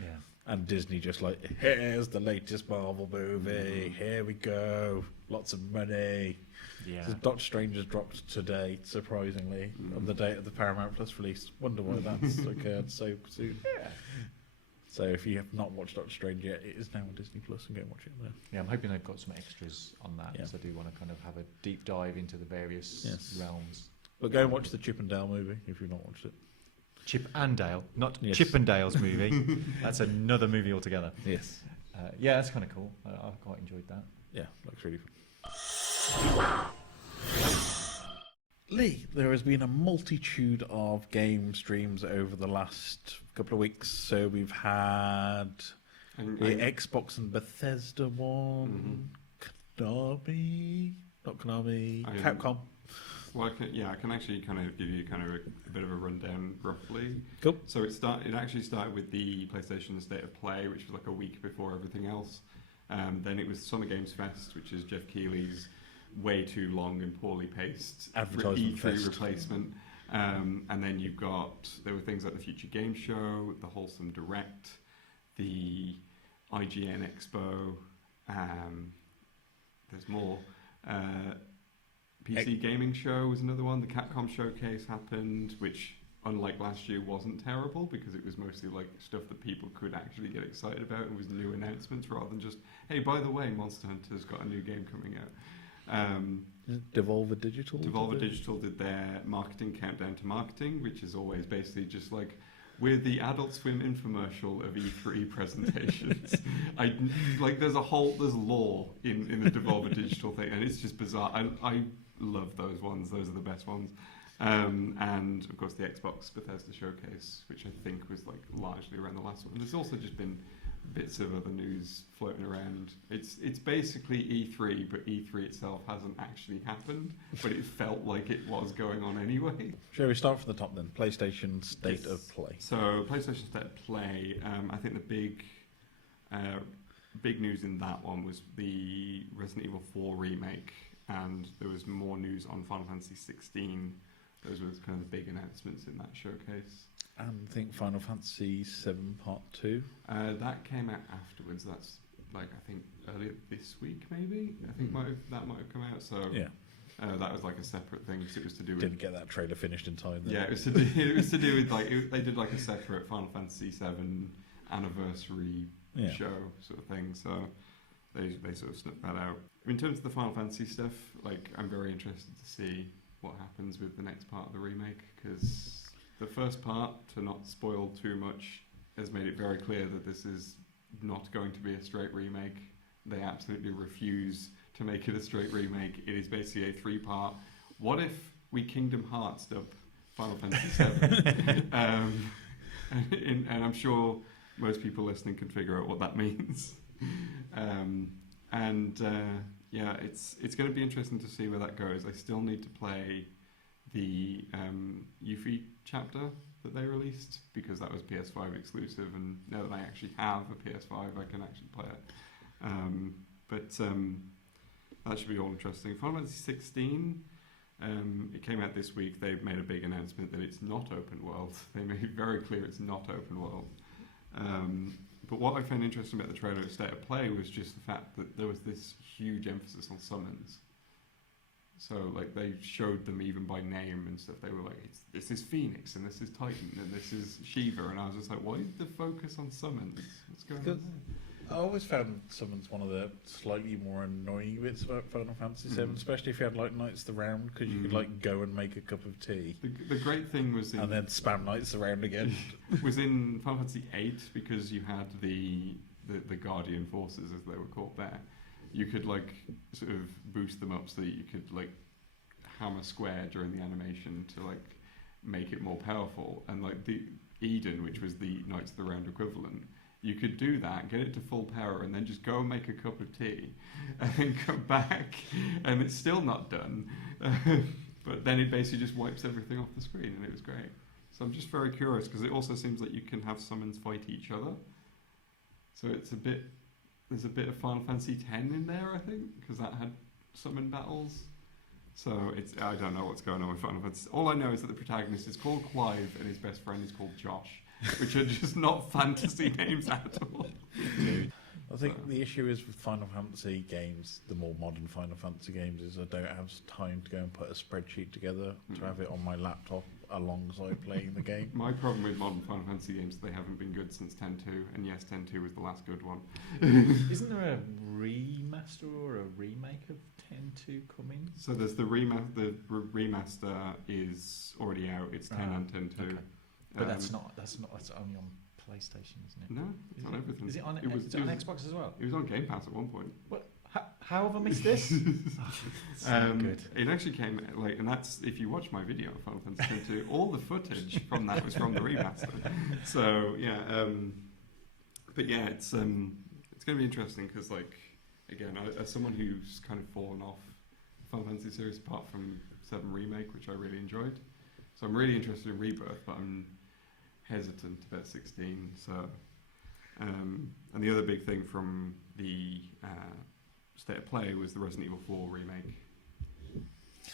Yeah. And Disney just like, here's the latest Marvel movie, here we go, lots of money. Yeah. So Doctor Strange has dropped today, surprisingly, on the date of the Paramount Plus release. Wonder why that's occurred so soon. Yeah. So if you have not watched Doctor Strange yet, it is now on Disney Plus, and go and watch it there. Yeah, I'm hoping they've got some extras on that, Yeah. because I do want to kind of have a deep dive into the various realms. But go and watch the Chip and Dale movie if you've not watched it. Chip and Dale, not Yes. Chip and Dale's movie. That's another movie altogether. Yes. Yeah, that's kind of cool. I quite enjoyed that. Yeah, looks really fun. Leigh, there has been a multitude of game streams over the last couple of weeks. So we've had the Xbox and Bethesda one, Konami, not Konami, Capcom. Well, I can actually kind of give you kind of a bit of a rundown roughly. Cool. So it actually started with the PlayStation State of Play, which was like a week before everything else. Then it was Summer Games Fest, which is Jeff Keighley's way too long and poorly paced Advertisement E3 fest. replacement. And then there were things like the Future Game Show, the Wholesome Direct, the IGN Expo. There's more. PC Gaming Show was another one. The Capcom Showcase happened, which, unlike last year, wasn't terrible because it was mostly like stuff that people could actually get excited about and was new announcements rather than just, hey, by the way, Monster Hunter's got a new game coming out. Devolver Digital? Devolver Digital did their marketing countdown to marketing, which is always basically just like, we're the Adult Swim infomercial of E3 presentations. There's lore in the Devolver Digital thing, and it's just bizarre. I love those ones. Those are the best ones. And of course the Xbox Bethesda showcase, which I think was like largely around the last one. There's also just been bits of other news floating around. It's basically E3, but E3 itself hasn't actually happened, but it felt like it was going on anyway. Shall we start from the top then? PlayStation State of Play. So PlayStation State of Play, I think the big news in that one was the Resident Evil 4 remake, and there was more news on Final Fantasy XVI. Those were kind of the big announcements in that showcase. And I think Final Fantasy VII Part 2. That came out afterwards. That's I think earlier this week, maybe. I think that might have come out. So yeah, that was like a separate thing because it was to do with. Didn't get that trailer finished in time. Then. Yeah, it was to do with they did like a separate Final Fantasy VII anniversary show sort of thing. So they sort of snuck that out. In terms of the Final Fantasy stuff, I'm very interested to see what happens with the next part of the remake, because the first part, to not spoil too much, has made it very clear that this is not going to be a straight remake. They absolutely refuse to make it a straight remake. It is basically a 3-part. What if we Kingdom Hearts'd up Final Fantasy VII? And I'm sure most people listening can figure out what that means. Yeah, it's going to be interesting to see where that goes. I still need to play the Yuffie chapter that they released, because that was PS5 exclusive, and now that I actually have a PS5, I can actually play it. That should be all interesting. Final Fantasy XVI, it came out this week. They've made a big announcement that it's not open world. They made it very clear it's not open world. But what I found interesting about the trailer of State of Play was just the fact that there was this huge emphasis on summons. So they showed them even by name and stuff. They were like, this is Phoenix, and this is Titan, and this is Shiva, and I was just like, why is the focus on summons? What's going on there? I always found summons one of the slightly more annoying bits about Final Fantasy VII, especially if you had Knights the Round, because you could go and make a cup of tea. The great thing was and then spam Knights the Round again. was in Final Fantasy VIII, because you had the Guardian Forces, as they were called there. You could sort of boost them up so that you could hammer square during the animation to make it more powerful. And the Eden, which was the Knights of the Round equivalent, you could do that, get it to full power, and then just go and make a cup of tea, and then come back, and it's still not done. But then it basically just wipes everything off the screen, and it was great. So I'm just very curious, because it also seems like you can have summons fight each other. So there's a bit of Final Fantasy X in there, I think, because that had summon battles. So I don't know what's going on with Final Fantasy. All I know is that the protagonist is called Clive and his best friend is called Josh, which are just not fantasy names at all. I think the issue is with Final Fantasy games, the more modern Final Fantasy games, is I don't have time to go and put a spreadsheet together to have it on my laptop alongside playing the game. My problem with modern Final Fantasy games is they haven't been good since 10.2, and yes, 10.2 was the last good one. Isn't there a remaster or a remake of 10.2 coming? So there's the remaster. The remaster is already out. It's 10 and 10.2. Okay. But that's only on PlayStation, isn't it? No, it's on everything. Is it on? It was Xbox as well? It was on Game Pass at one point. What? How have I missed this? It's not good. It actually came and that's if you watch my video of Final Fantasy 10.2, all the footage from that was from the remaster. So yeah, but yeah, it's going to be interesting because again, as someone who's kind of fallen off Final Fantasy series apart from 7 Remake, which I really enjoyed, so I'm really interested in Rebirth, but I'm hesitant about 16. So and the other big thing from the State of Play was the Resident Evil 4 remake,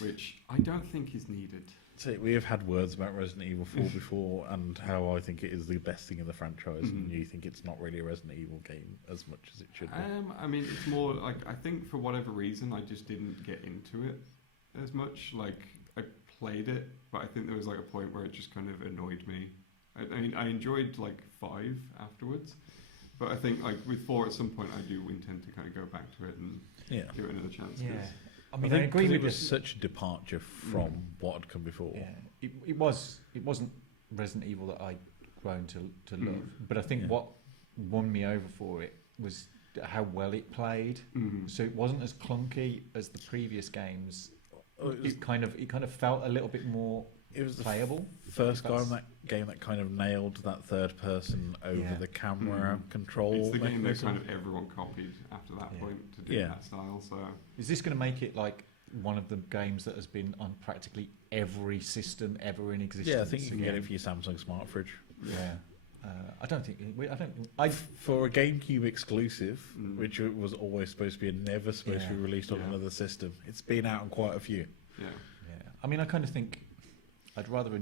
which I don't think is needed. So we have had words about Resident Evil 4 before and how I think it is the best thing in the franchise, and you think it's not really a Resident Evil game as much as it should be. I mean, it's more like I think for whatever reason I just didn't get into it as much. Like I played it, but I think there was a point where it just kind of annoyed me. I mean, I enjoyed 5 afterwards. But I think with 4 at some point I do intend to kind of go back to it and give it another chance. Yeah, I mean, I agree with it was such a departure from what had come before. Yeah, it wasn't Resident Evil that I'd grown to love, but I think what won me over for it was how well it played. So it wasn't as clunky as the previous games. It kind of felt a little bit more. It was playable. First guy in that game that kind of nailed that third person over the camera control. It's the game that kind of everyone copied after that point to do that style. So is this going to make it one of the games that has been on practically every system ever in existence? Yeah, I think you can get it for your Samsung smart fridge. Yeah. I don't think. For a GameCube exclusive, which was always supposed to be never supposed to be released on another system, it's been out on quite a few. Yeah. I mean, I kind of think I'd rather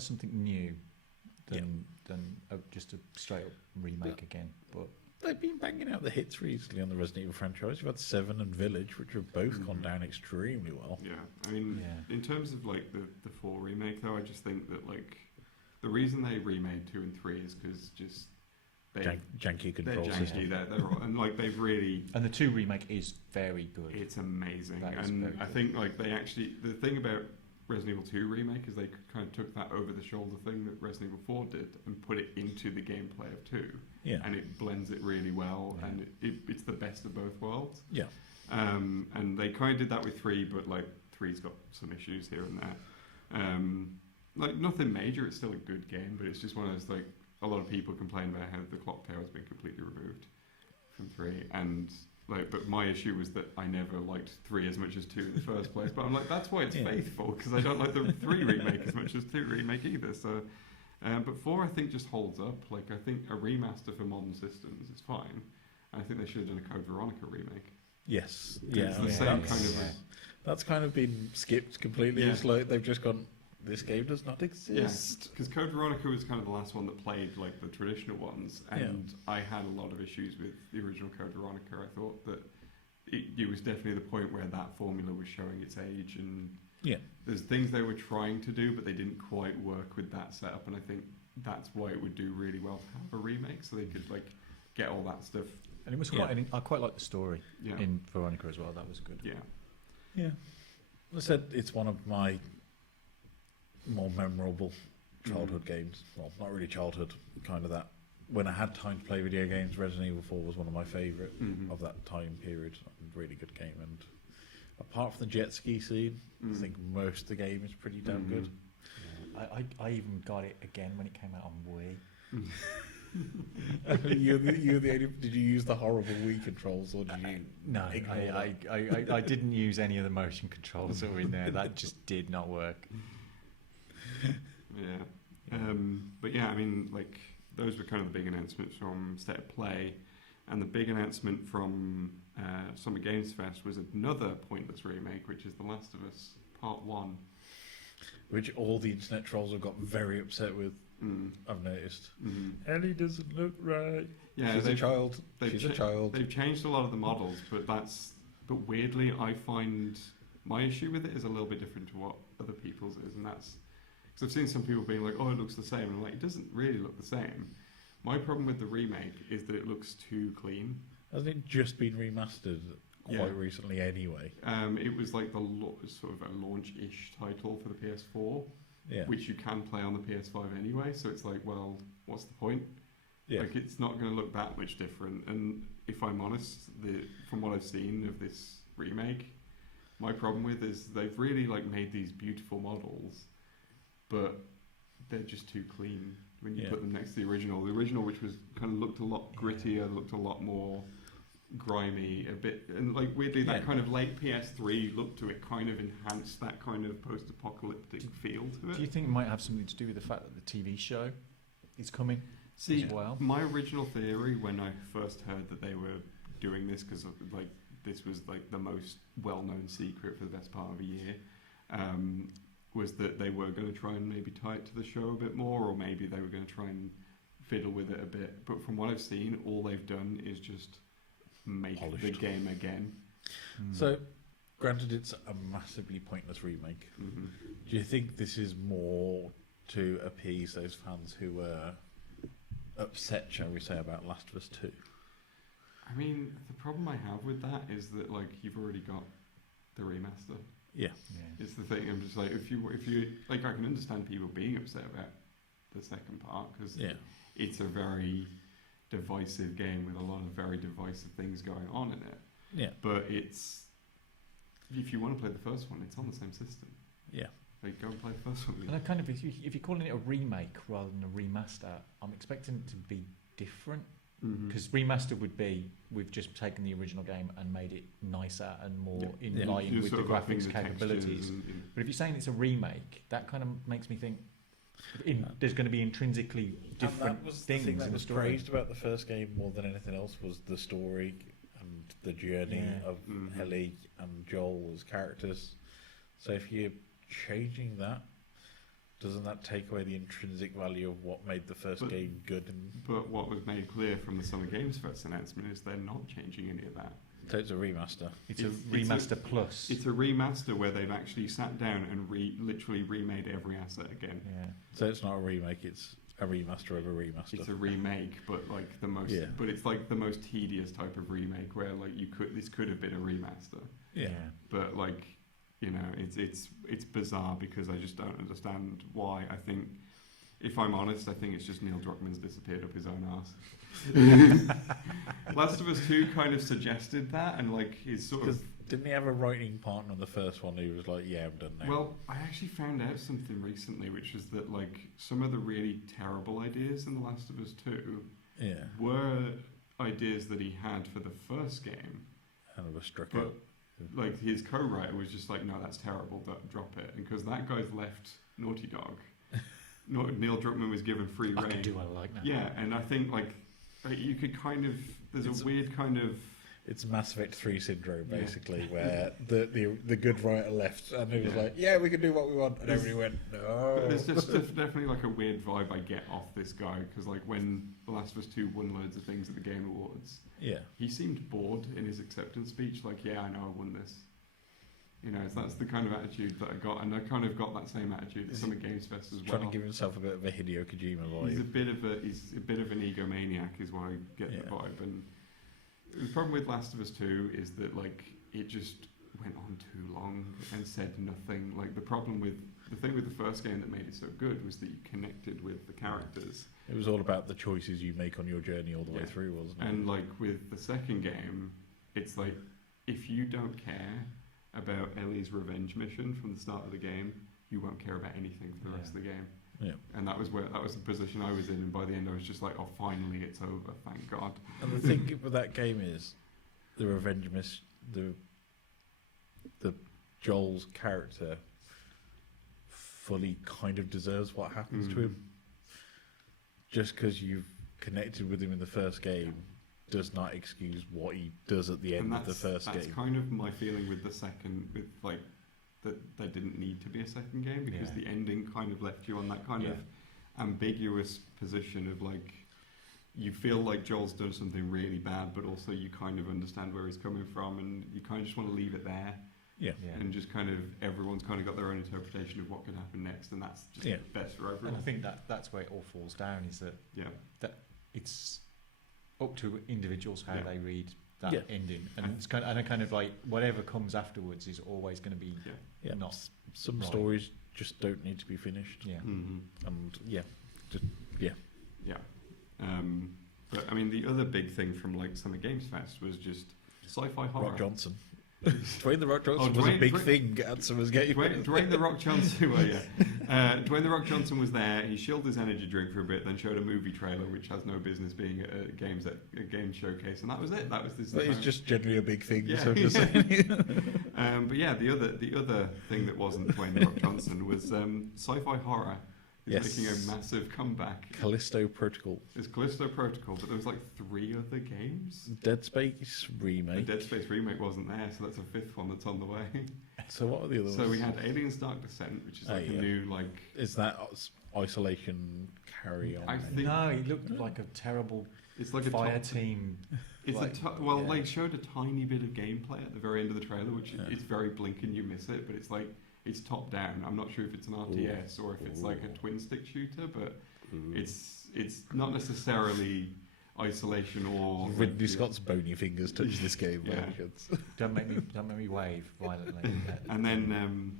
something new than just a straight up remake again. But they've been banging out the hits recently on the Resident Evil franchise. You've had 7 and Village, which have both gone down extremely well. Yeah, I mean, in terms of the 4 remake though, I just think that the reason they remade 2 and 3 is because just janky control they're janky. system. They're and they've really. And the 2 remake is very good. It's amazing, and I think they actually the thing about Resident Evil 2 remake is they kind of took that over the shoulder thing that Resident Evil 4 did and put it into the gameplay of 2. Yeah. And it blends it really well, and it's the best of both worlds. Yeah. And they kind of did that with 3, but 3's got some issues here and there. Nothing major, it's still a good game, but it's just one of those a lot of people complain about how the clock tower has been completely removed from 3, and but my issue was that I never liked 3 as much as 2 in the first place. But I'm that's why it's faithful, because I don't like the 3 remake as much as 2 remake either. So, but 4 I think just holds up. I think a remaster for modern systems is fine. I think they should have done a Code Veronica remake. Yes, It's the same kind of. That's kind of been skipped completely. Yeah. It's they've just gone. This game does not exist. Because Code Veronica was kind of the last one that played the traditional ones, and I had a lot of issues with the original Code Veronica. I thought that it was definitely the point where that formula was showing its age, and there's things they were trying to do, but they didn't quite work with that setup. And I think that's why it would do really well to have a remake, so they could get all that stuff. And it was quite. I quite like the story in Veronica as well. That was good. Yeah. I said it's one of my more memorable childhood games. Well, not really childhood, kind of that. When I had time to play video games, Resident Evil 4 was one of my favourite of that time period. Really good game. And apart from the jet ski scene, I think most of the game is pretty damn good. Yeah. I even got it again when it came out on Wii. You're the only. Did you use the horrible Wii controls, or did you? No, I didn't use any of the motion controls that were in there. That just did not work. But I mean, those were kind of the big announcements from State of Play, and the big announcement from Summer Games Fest was another pointless remake, which is The Last of Us Part 1. which all the internet trolls have got very upset with. I've noticed. Ellie doesn't look right. Yeah, she's a child. She's a child. They've changed a lot of the models, but weirdly, I find my issue with it is a little bit different to what other people's is, and that's because I've seen some people being like, "Oh, it looks the same," and I'm like, "It doesn't really look the same." My problem with the remake is that it looks too clean. Hasn't it just been remastered quite recently anyway? It was like sort of a launch-ish title for the PS4, which you can play on the PS5 anyway. So it's like, well, what's the point? Yeah. Like, it's not going to look that much different. And if I'm honest, from what I've seen of this remake, my problem with is they've really like made these beautiful models, but they're just too clean when you put them next to the original. The original, which was kind of looked a lot grittier, looked a lot more grimy, a bit, and like weirdly that kind of late PS3 look to it kind of enhanced that kind of post-apocalyptic feel to it. Do you think it might have something to do with the fact that the TV show is coming? See, as well? My original theory when I first heard that they were doing this, because like this was like the most well-known secret for the best part of a year, was that they were going to try and maybe tie it to the show a bit more, or maybe they were going to try and fiddle with it a bit. But from what I've seen, all they've done is just make the game again. So, granted, it's a massively pointless remake. Do you think this is more to appease those fans who were upset, shall we say, about Last of Us 2? I mean, the problem I have with that is that like you've already got the remaster. Yeah. It's the thing. I'm just like, if you like, I can understand people being upset about the second part because it's a very divisive game with a lot of very divisive things going on in it. Yeah. But it's, if you want to play the first one, it's on the same system. Yeah. Like, go and play the first one. And I kind of, if you're calling it a remake rather than a remaster, I'm expecting it to be different. Because remaster would be, we've just taken the original game and made it nicer and more in line with the graphics capabilities. But if you're saying it's a remake, that kind of makes me think there's going to be intrinsically different things in the story. That was praised about the first game more than anything else was the story and the journey of Ellie and Joel as characters. So if you're changing that, doesn't that take away the intrinsic value of what made the first game good? But what was made clear from the Summer Games Fest announcement is they're not changing any of that. So it's a remaster. It's a remaster plus. It's a remaster where they've actually sat down and literally remade every asset again. Yeah. So it's not a remake, it's a remaster of a remaster. It's a remake, but like the most. But it's like the most tedious type of remake where like this could have been a remaster. Yeah. But like, you know, it's bizarre because I just don't understand why. I think, if I'm honest, I think it's just Neil Druckmann's disappeared up his own arse. Last of Us 2 kind of suggested that, and like his sort of. Didn't he have a writing partner on the first one who was like, "Yeah, I'm done now"? Well, I actually found out something recently, which is that like some of the really terrible ideas in The Last of Us 2 were ideas that he had for the first game, and was struck out. Like his co-writer was just like, no, that's terrible, drop it. And because that guy's left Naughty Dog, Neil Druckmann was given free rein. I can do what I like now. Yeah, and I think like you could kind of, there's a weird kind of. It's Mass Effect 3 syndrome, basically, where the good writer left and he was like, yeah, we can do what we want, and everybody went, no. But there's just definitely like a weird vibe I get off this guy, because like when The Last of Us 2 won loads of things at the Game Awards, he seemed bored in his acceptance speech, like, yeah, I know I won this. You know, so that's the kind of attitude that I got, and I kind of got that same attitude at Summer Games Fest as well. Trying to give himself a bit of a Hideo Kojima vibe. He's a bit of an egomaniac, is what I get the vibe. And the problem with Last of Us 2 is that like it just went on too long and said nothing. Like the thing with the first game that made it so good was that you connected with the characters. It was all about the choices you make on your journey all the way through, wasn't it? And like with the second game, it's like if you don't care about Ellie's revenge mission from the start of the game, you won't care about anything for the rest of the game. Yeah. And that was the position I was in, and by the end I was just like, oh, finally it's over, thank God. And the thing with that game is the revenge mission, the Joel's character fully kind of deserves what happens to him. Just because you've connected with him in the first game does not excuse what he does at the end of the first game. That's kind of my feeling with the second, with like that there didn't need to be a second game, because Yeah. the ending kind of left you on that kind of ambiguous position of like, you feel like Joel's done something really bad, but also you kind of understand where he's coming from, and you kind of just want to leave it there. Yeah. And just kind of, everyone's kind of got their own interpretation of what could happen next, and that's just better overall. And I think that's where it all falls down, is that it's up to individuals how they read that ending, and it's kind of like whatever comes afterwards is always going to be not some right. stories just don't need to be finished. Mm-hmm. And But I mean, the other big thing from like Summer Games Fest was just sci-fi horror. Rock Johnson. Dwayne the Rock Johnson was a Dwayne- big Dwayne- thing at Summer's Game. Dwayne the Rock Johnson, Dwayne the Rock Johnson was there. He shilled his energy drink for a bit, then showed a movie trailer, which has no business being at a game showcase, and that was it. That was this. But it's just generally a big thing. Yeah. So I'm just saying. But yeah, the other thing that wasn't Dwayne the Rock Johnson was sci-fi horror is making a massive comeback. Callisto Protocol. It's Callisto Protocol, but there was like 3 other games. Dead Space Remake. The Dead Space remake wasn't there, so that's a 5th one that's on the way. So what are the others? So we had Aliens Dark Descent, which is like a new like. Is that isolation carry on? I think no, he looked like a terrible it's like fire team. It's like, they showed a tiny bit of gameplay at the very end of the trailer, which it's very blink and you miss it, but it's like it's top down. I'm not sure if it's an RTS or if it's like a twin stick shooter, but it's not necessarily isolation or Ridley Scott's bony fingers touch this game. Yeah. Don't make me wave violently. And then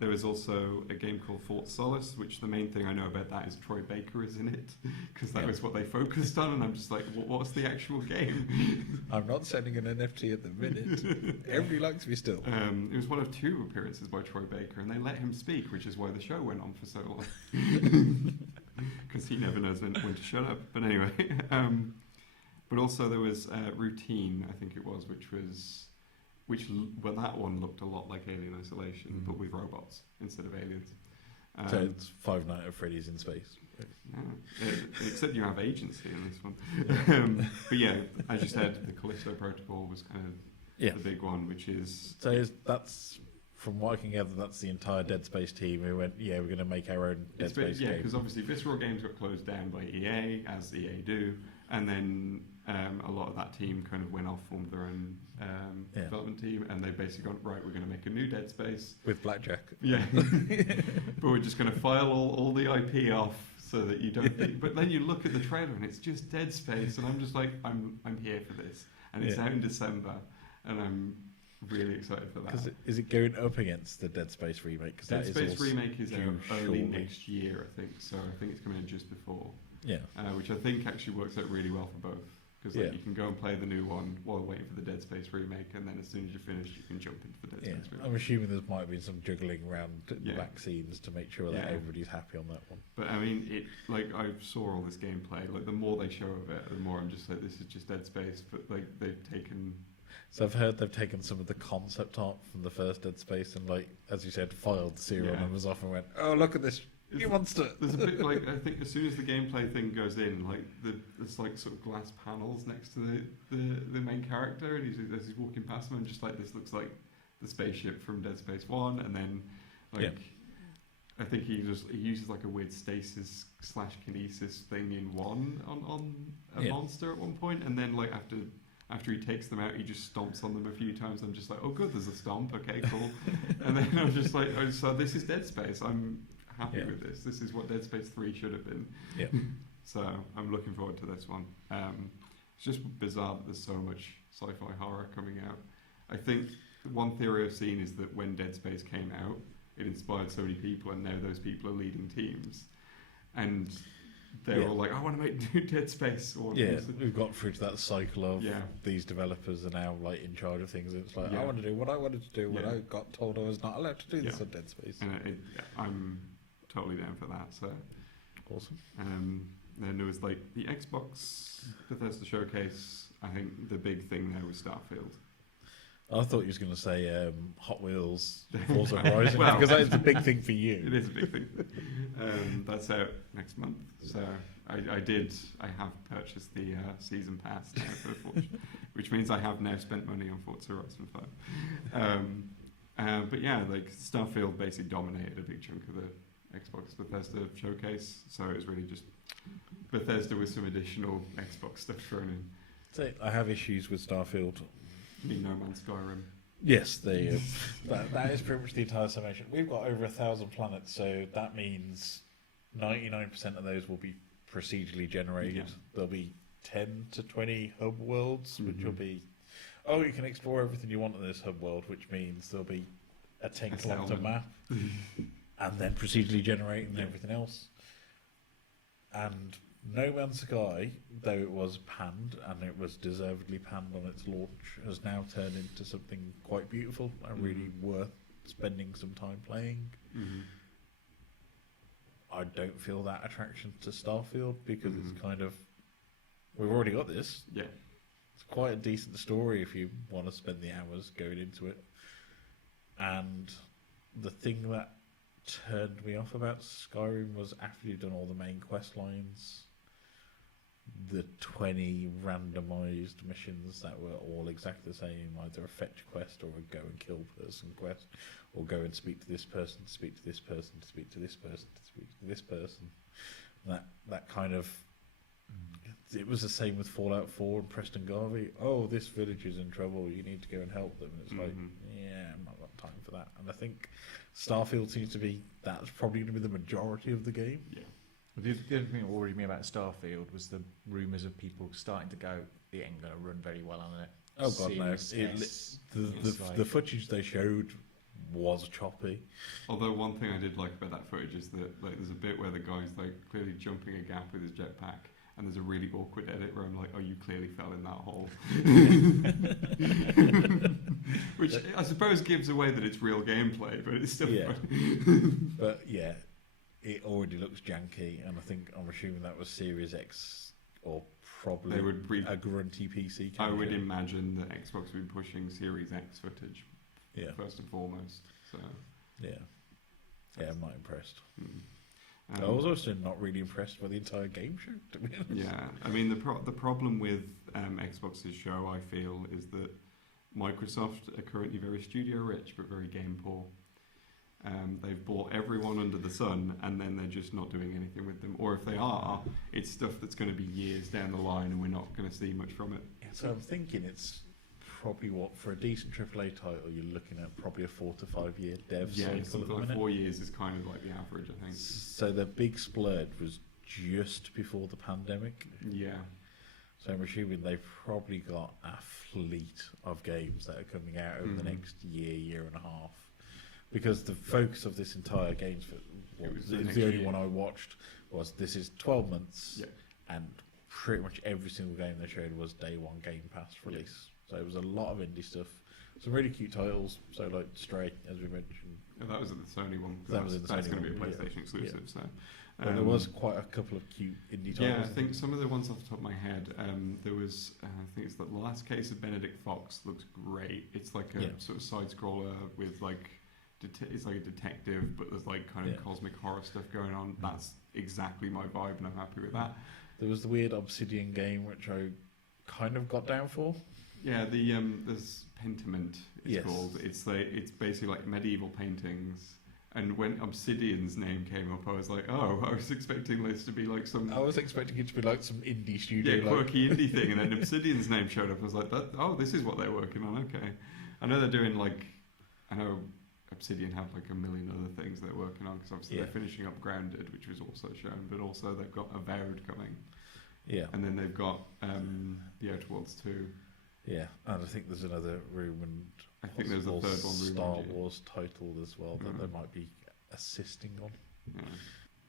there was also a game called Fort Solis, which the main thing I know about that is Troy Baker is in it, because that was what they focused on, and I'm just like, what's the actual game? I'm not sending an NFT at the minute. Everybody likes me still. It was one of 2 appearances by Troy Baker, and they let him speak, which is why the show went on for so long. Because he never knows when to shut up. But anyway, but also there was Routine, I think it was, that one looked a lot like Alien Isolation, but with robots instead of aliens. So it's Five Nights at Freddy's in space. No, except you have agency in this one. But yeah, as you said, the Callisto Protocol was kind of the big one, which is... So that's, from what I can gather, that's the entire Dead Space team who went, we're going to make our own Dead Space game. Yeah, because obviously Visceral Games got closed down by EA, as EA do, and then a lot of that team kind of went off, formed their own development team, and they basically gone, right, we're going to make a new Dead Space. With Blackjack. Yeah. But we're just going to file all the IP off so that you don't think... But then you look at the trailer and it's just Dead Space, and I'm just like, I'm here for this. And it's out in December, and I'm really excited for that. Is it going up against the Dead Space remake? Dead Space remake is out early next year, I think. So I think it's coming in just before. Yeah. Which I think actually works out really well for both. Because you can go and play the new one while waiting for the Dead Space remake, and then as soon as you're finished, you can jump into the Dead Space remake. I'm assuming there might have been some juggling around the back scenes to make sure that everybody's happy on that one. But I mean, I saw all this gameplay. Like, the more they show of it, the more I'm just like, this is just Dead Space. But like, they've taken... So I've heard they've taken some of the concept art from the first Dead Space and, like, as you said, filed the serial numbers off and went, oh, look at this. You monster. There's a bit like, I think as soon as the gameplay thing goes in, like there's like sort of glass panels next to the main character, and as he's walking past them, I'm just like, this looks like the spaceship from Dead Space 1, and then I think he uses like a weird stasis / kinesis thing in 1 on a monster at one point, and then like after he takes them out, he just stomps on them a few times. I'm just like, oh good, there's a stomp, okay, cool. And then I'm just like, oh, so this is Dead Space. I'm happy with this. This is what Dead Space 3 should have been. Yeah. So I'm looking forward to this one. It's just bizarre that there's so much sci-fi horror coming out. I think one theory I've seen is that when Dead Space came out, it inspired so many people, and now those people are leading teams. And they're all like, I want to make new Dead Space. Or we've got through to that cycle of these developers are now like in charge of things. It's like, I want to do what I wanted to do when I got told I was not allowed to do this on Dead Space. And I'm totally down for that. So awesome. Then there was like the Xbox Bethesda showcase. I think the big thing there was Starfield. I thought you was going to say Hot Wheels Forza Horizon, because that is the big thing for you. It is a big thing. That's out next month. So I have purchased the season pass now for Forza, which means I have now spent money on Forza Horizon 5. But yeah, like Starfield basically dominated a big chunk of the Xbox Bethesda showcase, so it was really just Bethesda with some additional Xbox stuff thrown in. So I have issues with Starfield. You mean No Man's Skyrim? Yes, that is pretty much the entire summation. We've got over 1,000 planets, so that means 99% of those will be procedurally generated. Yeah. There'll be 10 to 20 hub worlds, which will be, you can explore everything you want in this hub world, which means there'll be a 10-kilometre map, and then procedurally generating everything else. And No Man's Sky, though it was panned, and it was deservedly panned on its launch, has now turned into something quite beautiful and really worth spending some time playing. I don't feel that attraction to Starfield because it's kind of, we've already got this. Yeah. It's quite a decent story if you want to spend the hours going into it. And the thing that turned me off about Skyrim was after you'd done all the main quest lines, the 20 randomized missions that were all exactly the same, either a fetch quest or a go and kill person quest, or go and speak to this person, to speak to this person, to speak to this person, to speak to this person. That kind of, it was the same with Fallout 4 and Preston Garvey. Oh, this village is in trouble, you need to go and help them. And it's like, yeah, I'm not got time for that. And I think Starfield seems to be, that's probably going to be the majority of the game. Yeah. The other thing that worried me about Starfield was the rumours of people starting to go, it ain't going to run very well on it. Oh god, no! The footage they showed was choppy. Although one thing I did like about that footage is that like there's a bit where the guy's like clearly jumping a gap with his jetpack, and there's a really awkward edit where I'm like, oh, you clearly fell in that hole. Which I suppose gives away that it's real gameplay, but it's still fun. But yeah, it already looks janky, and I'm assuming that was Series X or probably a grunty PC. I would imagine that Xbox would be pushing Series X footage first and foremost. So I'm not impressed. I was also not really impressed by the entire game show, to be honest. Yeah, I mean the problem with Xbox's show, I feel, is that Microsoft are currently very studio rich but very game poor. They've bought everyone under the sun, and then they're just not doing anything with them. Or if they are, it's stuff that's going to be years down the line, and we're not going to see much from it. Yeah, so I'm thinking it's probably for a decent AAA title, you're looking at probably a 4 to 5 year dev cycle. Yeah, something like 4 years is kind of like the average, I think. So the big splurge was just before the pandemic. Yeah. So I'm assuming they've probably got a fleet of games that are coming out over the next year and a half. Because the focus of this entire games, the only one I watched was this is 12 months, and pretty much every single game they showed was day one Game Pass release. So it was a lot of indie stuff, some really cute titles. So like Stray, as we mentioned. That was at the Sony one. That's going to be a PlayStation exclusive. So. But there was quite a couple of cute indie titles. Yeah, I think some of the ones off the top of my head, there was, I think it's the last case of Benedict Fox looks great. It's like a sort of side scroller with like. It's like a detective, but there's like kind of cosmic horror stuff going on. That's exactly my vibe, and I'm happy with that. There was the weird Obsidian game, which I kind of got down for. Yeah, there's Pentiment. It's called. It's basically like medieval paintings. And when Obsidian's name came up, I was like, oh, I was expecting this to be like some. I was expecting it to be like some indie studio, quirky indie thing, and then Obsidian's name showed up. I was like, this is what they're working on. Okay, I know they're doing I know. Obsidian have like a million other things they're working on, because obviously they're finishing up Grounded, which was also shown, but also they've got Avowed coming. Yeah. And then they've got The Outer Worlds 2. Yeah, and I think there's another rumored. I think there's a third one rumored. Star Wars title as well that they might be assisting on. Yeah.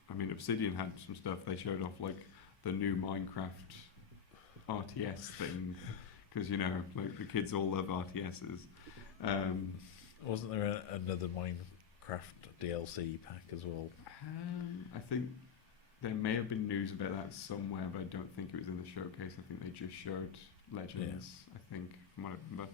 I mean, Obsidian had some stuff. They showed off like the new Minecraft RTS thing, because like the kids all love RTSs. Wasn't there another Minecraft DLC pack as well? I think there may have been news about that somewhere, but I don't think it was in the showcase. I think they just showed Legends, I think, from what I remember.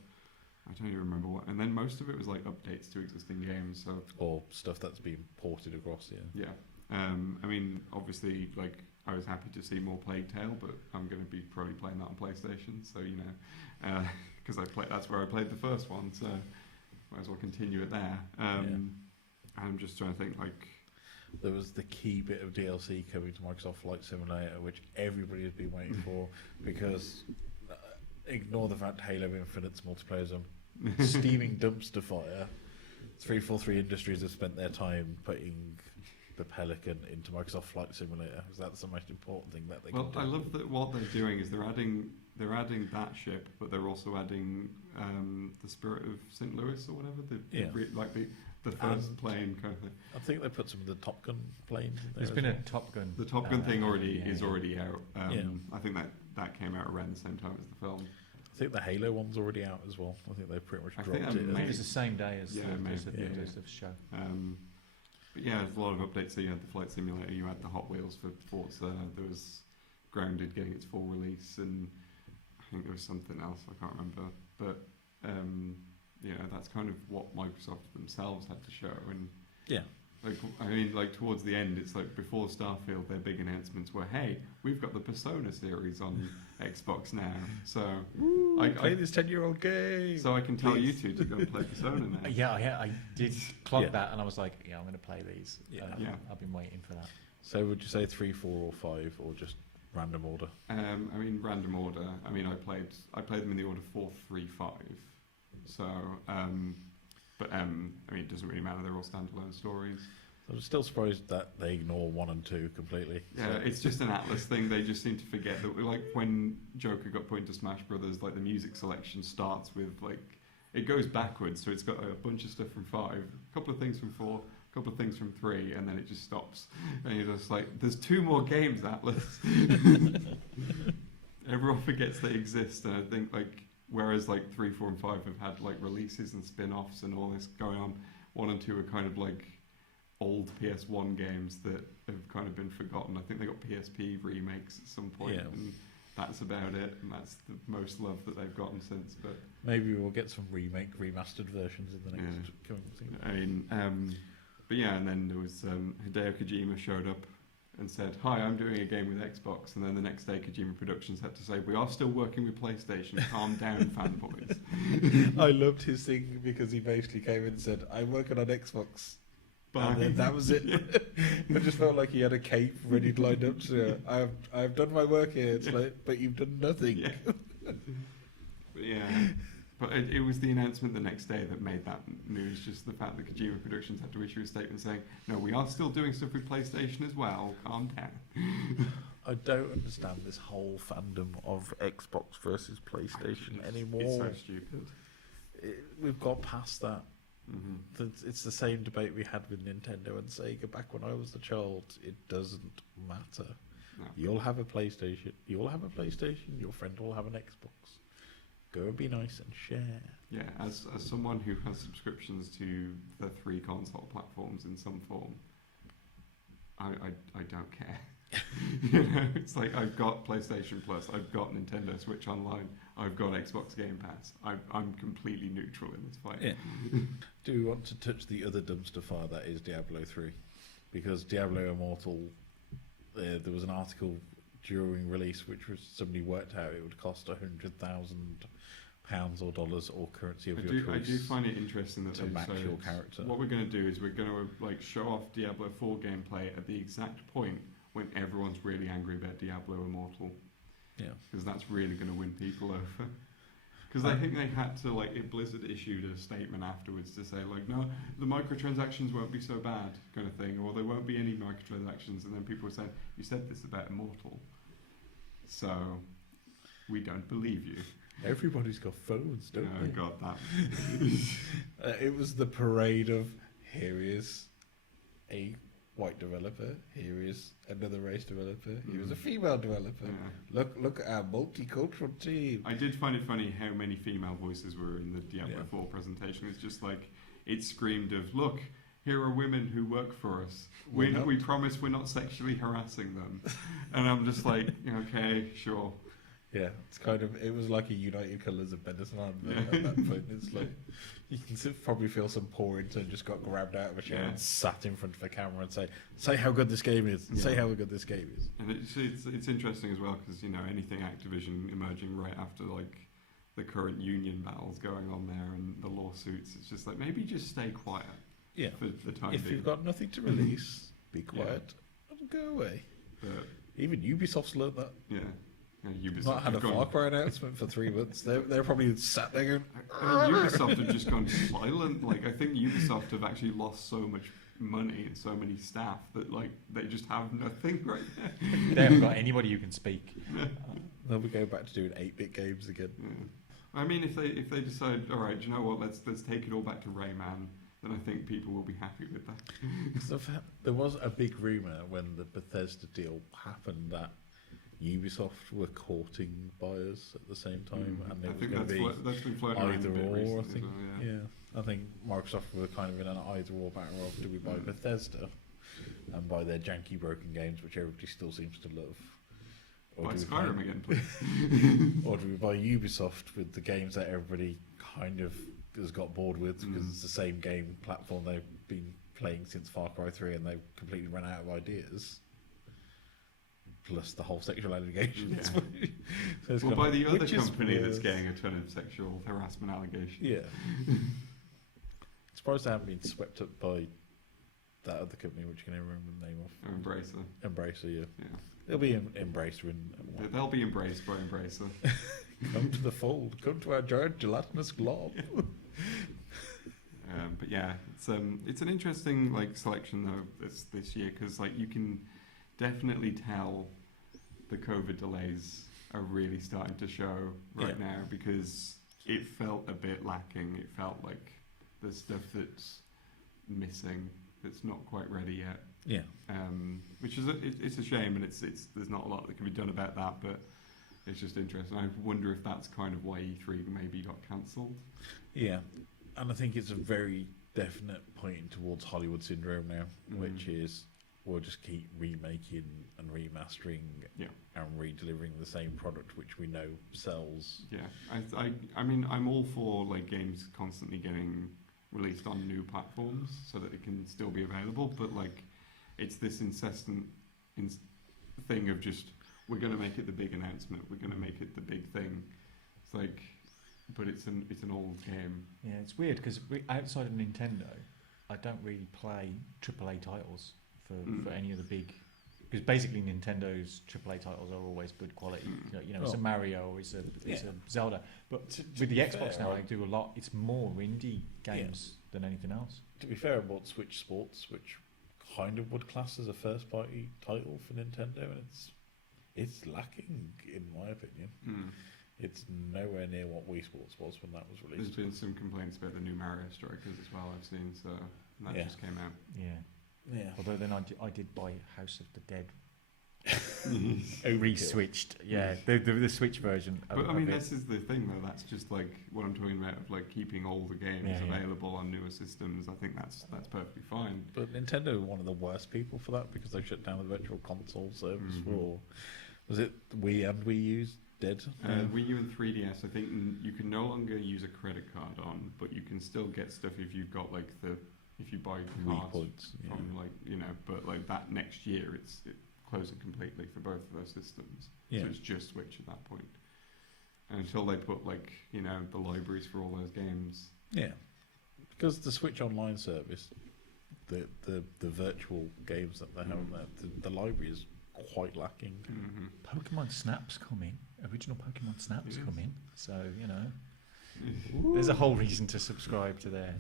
I don't even remember what. And then most of it was like updates to existing games. Or stuff that's been ported across, Yeah. I mean, obviously, like, I was happy to see more Plague Tale, but I'm going to be probably playing that on PlayStation, so, because that's where I played the first one, so... might as well continue it there. I'm just trying to think, like... There was the key bit of DLC coming to Microsoft Flight Simulator, which everybody has been waiting for, because ignore the fact Halo Infinite's multiplayer is a steaming dumpster fire. 343 Industries have spent their time putting the Pelican into Microsoft Flight Simulator, because that's the most important thing that they can do. Well, I love that what they're doing is they're adding that ship, but they're also adding the Spirit of St. Louis or whatever, the first plane kind of thing. I think they put some of the Top Gun planes in there. There's been a Top Gun. The Top Gun thing is already out. Yeah. I think that came out around the same time as the film. I think the Halo one's already out as well. I think they've pretty much dropped it. I think it's the same day as the show. But yeah, there's a lot of updates. So you had the Flight Simulator, you had the Hot Wheels for Forza, there was Grounded getting its full release, and I think there was something else, I can't remember. But that's kind of what Microsoft themselves had to show. And towards the end, it's like before Starfield, their big announcements were, hey, we've got the Persona series on Xbox now. So play this 10-year-old game. So I can tell you two to go and play Persona now. Yeah, I did clock that, and I was like, I'm going to play these. I've been waiting for that. So would you say 3, 4, or 5, or just random order? Random order. I played them in the order 4, 3, 5. So, it doesn't really matter. They're all standalone stories. I'm still surprised that they ignore 1 and 2 completely. Yeah, it's just an Atlas thing. They just seem to forget that, like when Joker got put into Smash Brothers, like the music selection starts with it goes backwards. So it's got a bunch of stuff from 5, a couple of things from 4, a couple of things from 3, and then it just stops. And you're just like, there's 2 more games, Atlas. Everyone forgets they exist, and I think whereas 3, 4, and 5 have had releases and spin-offs and all this going on, 1 and 2 are kind of old PS1 games that have kind of been forgotten. I think they got PSP remakes at some point, and that's about it, and that's the most love that they've gotten since. But maybe we'll get some remastered versions in the next coming season. And then there was Hideo Kojima showed up and said, hi, I'm doing a game with Xbox, and then the next day Kojima Productions had to say, we are still working with PlayStation, calm down, fanboys. I loved his thing because he basically came in and said, I'm working on Xbox. And then that was it. I just felt like he had a cape ready lined up. So I've done my work here. It's but you've done nothing. But it was the announcement the next day that made that news. Just the fact that Kojima Productions had to issue a statement saying, no, we are still doing stuff with PlayStation as well. Calm down. I don't understand this whole fandom of Xbox versus PlayStation anymore. It's so stupid. We've got past that. Mm-hmm. It's the same debate we had with Nintendo and Sega back when I was a child. It doesn't matter. No. You'll have a PlayStation. Your friend will have an Xbox. Go and be nice and share. Yeah, as someone who has subscriptions to the 3 console platforms in some form, I don't care. It's I've got PlayStation Plus, I've got Nintendo Switch Online, I've got Xbox Game Pass. I'm completely neutral in this fight. Yeah. Do we want to touch the other dumpster fire that is Diablo 3? Because Diablo Immortal, there was an article during release which was somebody worked out it would cost £100,000 or dollars or currency of your choice. I do find it interesting that to match your character. What we're going to do is we're going to show off Diablo 4 gameplay at the exact point when everyone's really angry about Diablo Immortal. Yeah. Because that's really going to win people over. Because I think they had to, Blizzard issued a statement afterwards to say, no, the microtransactions won't be so bad, kind of thing, or there won't be any microtransactions. And then people were saying, you said this about Immortal, so we don't believe you. Everybody's got phones, don't they? Got that. It was the parade of, here is a white developer, here is another race developer, here is a female developer. Yeah. Look at our multicultural team. I did find it funny how many female voices were in the Diablo 4 presentation. It's just it screamed of, look, here are women who work for us. We promise we're not sexually harassing them. And I'm just okay, sure. Yeah, it was like a United Colours of Medicine at that point. It's you can probably feel some poor intern just got grabbed out of a chair and sat in front of a camera and say how good this game is, say how good this game is. And it's interesting as well because anything Activision emerging right after the current union battles going on there and the lawsuits. It's just like, maybe just stay quiet. Yeah. For the time If being. you've got nothing to release, be quiet and go away. But, Even Ubisoft's learned that. yeah. Ubisoft Not had a have gone- Far Cry announcement for 3 months. They're probably sat there going, I mean, Ubisoft have just gone silent. Like, I think Ubisoft have actually lost so much money and so many staff that, like, they just have nothing right now. They haven't got anybody who can speak. they'll be going back to doing 8-bit games again. Yeah. I mean, if they decide, all right, do you know what? Let's take it all back to Rayman. Then I think people will be happy with that. So there was a big rumour when the Bethesda deal happened that Ubisoft were courting buyers at the same time, and I it was think going to be that's been floating around either a bit or. I recently as think, well, yeah. I think Microsoft were kind of in an either or battle of do we buy Bethesda and buy their janky broken games, which everybody still seems to love, or Buy do we Skyrim again, please. or do we buy Ubisoft with the games that everybody kind of has got bored with because it's the same game platform they've been playing since Far Cry 3 and they've completely run out of ideas. Plus the whole sexual allegations. Yeah. So it's Well, kind by of, the other which is company that's worse? getting a ton of sexual harassment allegations. Yeah. Surprised they haven't been swept up by that other company, which you can never remember the name of. Embracer. Embracer, yeah. Yeah. They'll be Embracer in They'll be embraced by Embracer. come to the fold, come to our giant gelatinous glob. But yeah, it's an interesting like selection though this year because like you can definitely tell the COVID delays are really starting to show right now because it felt a bit lacking. It felt like there's stuff that's missing that's not quite ready yet. Yeah. Which is it's a shame, and it's there's not a lot that can be done about that, but it's just interesting. I wonder if that's kind of why E3 maybe got cancelled. Yeah. And I think it's a very definite pointing towards Hollywood syndrome now, which is we'll just keep remaking and remastering and re-delivering the same product which we know sells. Yeah, I mean, I'm all for like games constantly getting released on new platforms so that it can still be available, but like it's this incessant thing of just we're going to make it the big announcement, we're going to make it the big thing. It's like, but it's an old game. Yeah, it's weird because outside of Nintendo, I don't really play AAA titles for any of the big. Because basically Nintendo's AAA titles are always good quality. You know, it's a Mario or it's a Zelda. But with the Xbox now, I do a lot. It's more indie games than anything else. To be fair, I bought Switch Sports, which kind of would class as a first-party title for Nintendo, and it's lacking in my opinion. It's nowhere near what Wii Sports was when that was released. There's been some complaints about the new Mario Strikers as well. I've seen, so that just came out. Yeah. Although then I did buy House of the Dead. Overkill. Re-switched. Yeah, the Switch version. But I mean, this is the thing though. That's just like what I'm talking about, of like keeping older games available on newer systems. I think that's perfectly fine. But Nintendo are one of the worst people for that because they shut down the Virtual Console service for. Was it Wii and Wii U's dead? Wii U and 3DS, I think you can no longer use a credit card on, but you can still get stuff if you've got like if you buy cards points, from like but like that next year it's closing completely for both of those systems. So it's just Switch at that point. And until they put like the libraries for all those games. Yeah, because the Switch Online service, the virtual games that they have on there, the library is quite lacking. Pokemon Snap's coming. Original Pokemon Snap's coming. So there's a whole reason to subscribe to their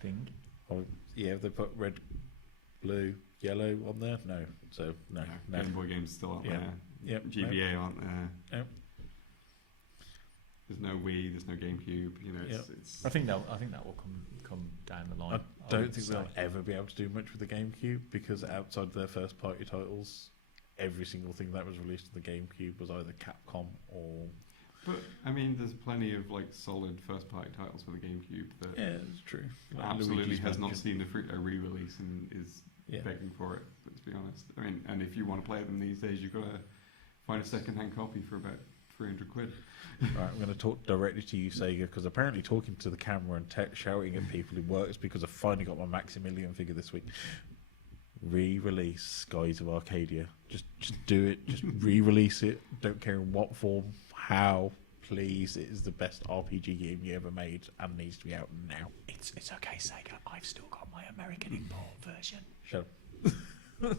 thing. Oh, yeah, they put red, blue, yellow on there. No, so no. Game Boy games still aren't there. Yep. GBA aren't there. Yep. There's no Wii. There's no GameCube. It's. I think that will come down the line. I don't think they'll ever be able to do much with the GameCube because outside their first party titles, every single thing that was released on the GameCube was either Capcom or. But I mean, there's plenty of like solid first-party titles for the GameCube that it's true. Like absolutely Luigi's has not Mansion. seen a re-release and is begging for it. Let's be honest. I mean, and if you want to play them these days, you've got to find a second-hand copy for about £300. Right, I'm going to talk directly to you, Sega, because apparently talking to the camera and shouting at people it works because I finally got my Maximilian figure this week. Re-release Skies of Arcadia. Just do it. Just re-release it. Don't care in what form, how. please, it is the best RPG game you ever made and needs to be out now. It's okay, Sega. I've still got my American import version. Shut up.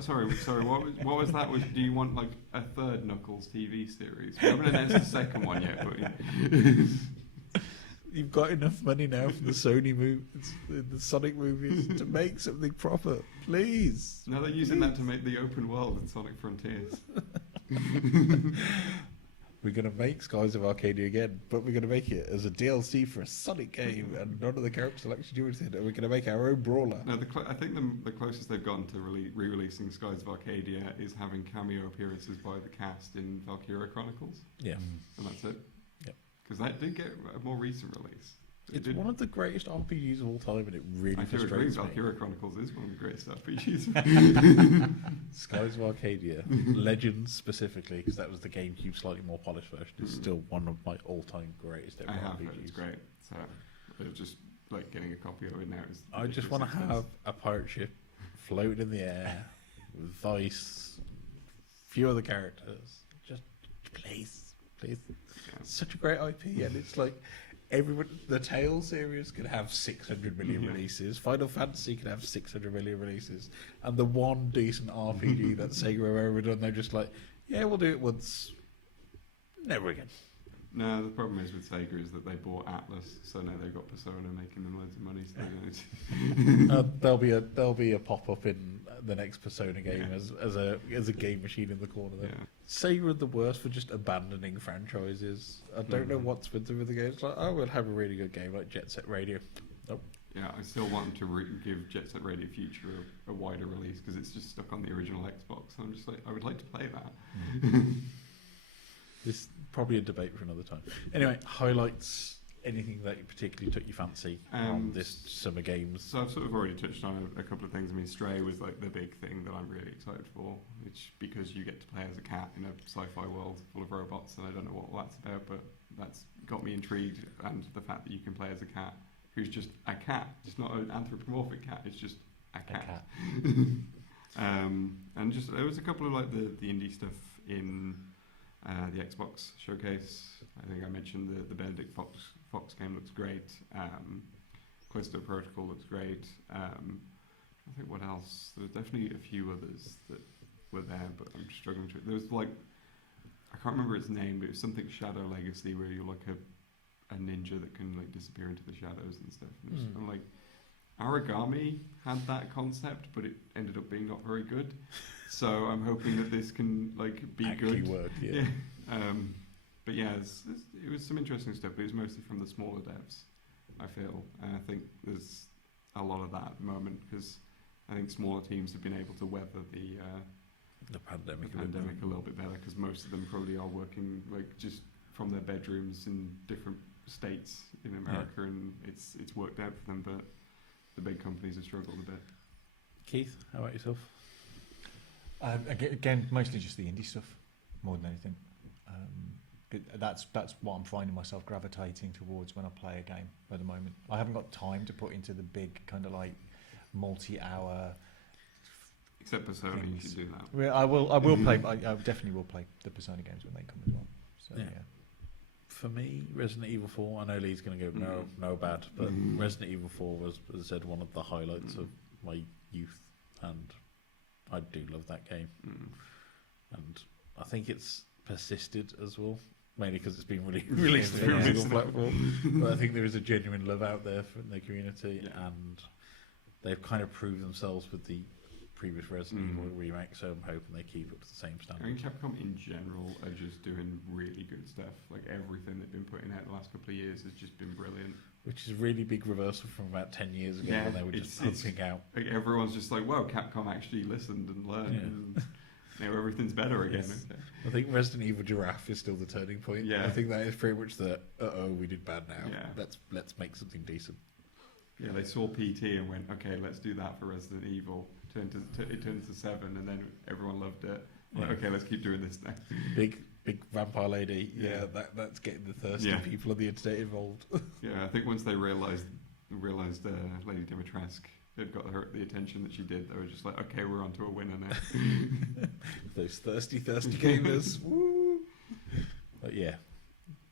Sorry. What was that? Do you want like a third Knuckles TV series? We haven't announced the second one yet, but You've got enough money now from the Sony movies, the Sonic movies, to make something proper. Please. now they're using that to make the open world in Sonic Frontiers. We're going to make Skies of Arcadia again, but we're going to make it as a DLC for a Sonic game, and none of the characters will actually do anything. And we're going to make our own brawler. No, I think the closest they've gotten to re-releasing Skies of Arcadia is having cameo appearances by the cast in Valkyria Chronicles, Yeah. and that's it. Yep. Because that did get a more recent release. It's one of the greatest RPGs of all time, and it really I do agree. frustrates me. Valkyria Chronicles is one of the greatest RPGs. Skies of Arcadia, Legends specifically, because that was the GameCube slightly more polished version, is still one of my all-time greatest ever I have RPGs. it. It's great. So it was just like getting a copy of it now. I just want to have a pirate ship floating in the air with Vice, a few other characters. Just please. Yeah. Such a great IP, and it's like everyone. The Tale series can have 600 million releases. Final Fantasy can have 600 million releases, and the one decent RPG that Sega have ever done, they're just like, yeah, we'll do it once, never again. No, the problem is with Sega is that they bought Atlas, so now they've got Persona making them loads of money. So they don't. There'll be a pop up in the next Persona game as a game machine in the corner there. Yeah. Sega are the worst for just abandoning franchises. I don't know what's with them with the games. It's like, oh, we'll have a really good game like Jet Set Radio. Nope. Yeah, I still want them to give Jet Set Radio Future a wider release because it's just stuck on the original Xbox. I'm just like, I would like to play that. This is probably a debate for another time. Anyway, highlights. Anything that particularly took your fancy on this summer games? So I've sort of already touched on a couple of things. I mean, Stray was like the big thing that I'm really excited for, which because you get to play as a cat in a sci-fi world full of robots, and I don't know what that's about, but that's got me intrigued. And the fact that you can play as a cat who's just a cat, it's not an anthropomorphic cat, it's just a cat. And just there was a couple of like the indie stuff in the Xbox showcase. I think I mentioned the Benedict Fox game looks great. Callisto Protocol looks great. I think what else? There's definitely a few others that were there, but I'm struggling to. There was like I can't remember its name, but it was something Shadow Legacy where you're like a ninja that can like disappear into the shadows and stuff. And I'm like, Origami had that concept, but it ended up being not very good. So I'm hoping that this can like be Actually good. work, yeah. But yeah, it was some interesting stuff. But it was mostly from the smaller devs, I feel, and I think there's a lot of that at the moment because I think smaller teams have been able to weather the pandemic a little bit better because most of them probably are working like just from their bedrooms in different states in America, and it's worked out for them. But the big companies have struggled a bit. Keith, how about yourself? Again, mostly just the indie stuff more than anything. That's what I'm finding myself gravitating towards when I play a game at the moment. I haven't got time to put into the big kind of like multi-hour. Except Persona, you should do that. Well, I will play. I definitely will play the Persona games when they come as well. So yeah. For me, Resident Evil 4. I know Leigh's going to go no bad, but Resident Evil 4 was, as I said, one of the highlights of my youth, and I do love that game. And I think it's persisted as well, mainly because it's been released through a single platform. But I think there is a genuine love out there from the community, and they've kind of proved themselves with the previous Resident Evil remake, so I'm hoping they keep up to the same standard. I mean, Capcom in general are just doing really good stuff. Like everything they've been putting out the last couple of years has just been brilliant. Which is a really big reversal from about 10 years ago when they were just hunting out. Like everyone's just like, wow, Capcom actually listened and learned. And now everything's better again. Yes. I think Resident Evil Giraffe is still the turning point. Yeah. I think that is pretty much the, we did bad now. Yeah. Let's make something decent. Yeah, they saw PT and went, okay, let's do that for Resident Evil. It turned to 7, and then everyone loved it. Like, okay, let's keep doing this now. Big vampire lady. Yeah, that's getting the thirsty people on the internet involved. Yeah, I think once they realised Lady Dimitrescu had got the attention that she did, they were just like, okay, we're on to a winner now. Those thirsty gamers. Woo! But yeah,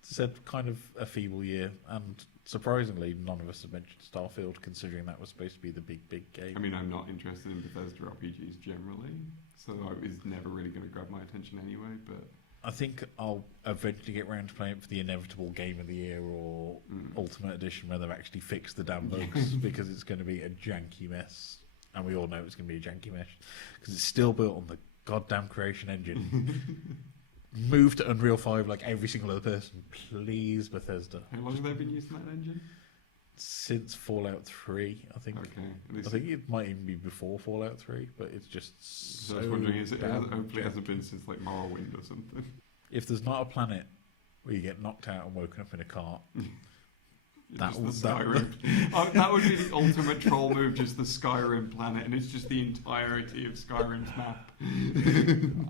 said kind of a feeble year, and surprisingly, none of us have mentioned Starfield, considering that was supposed to be the big game. I mean, I'm not interested in Bethesda RPGs generally, so it's never really going to grab my attention anyway. But I think I'll eventually get round to playing it for the inevitable Game of the Year or Ultimate Edition, where they've actually fixed the damn bugs, because it's going to be a janky mess, and we all know it's going to be a janky mess because it's still built on the goddamn Creation Engine. Move to Unreal 5 like every single other person, please, Bethesda. how long have they been using that engine? Since Fallout 3, I think. Okay, I think it might even be before Fallout 3, but it's just so so I was wondering, hopefully it janky. hasn't been since like Morrowind or something. If there's not a planet where you get knocked out and woken up in a cart, That would be the ultimate troll move, just the Skyrim planet, and it's just the entirety of Skyrim's map.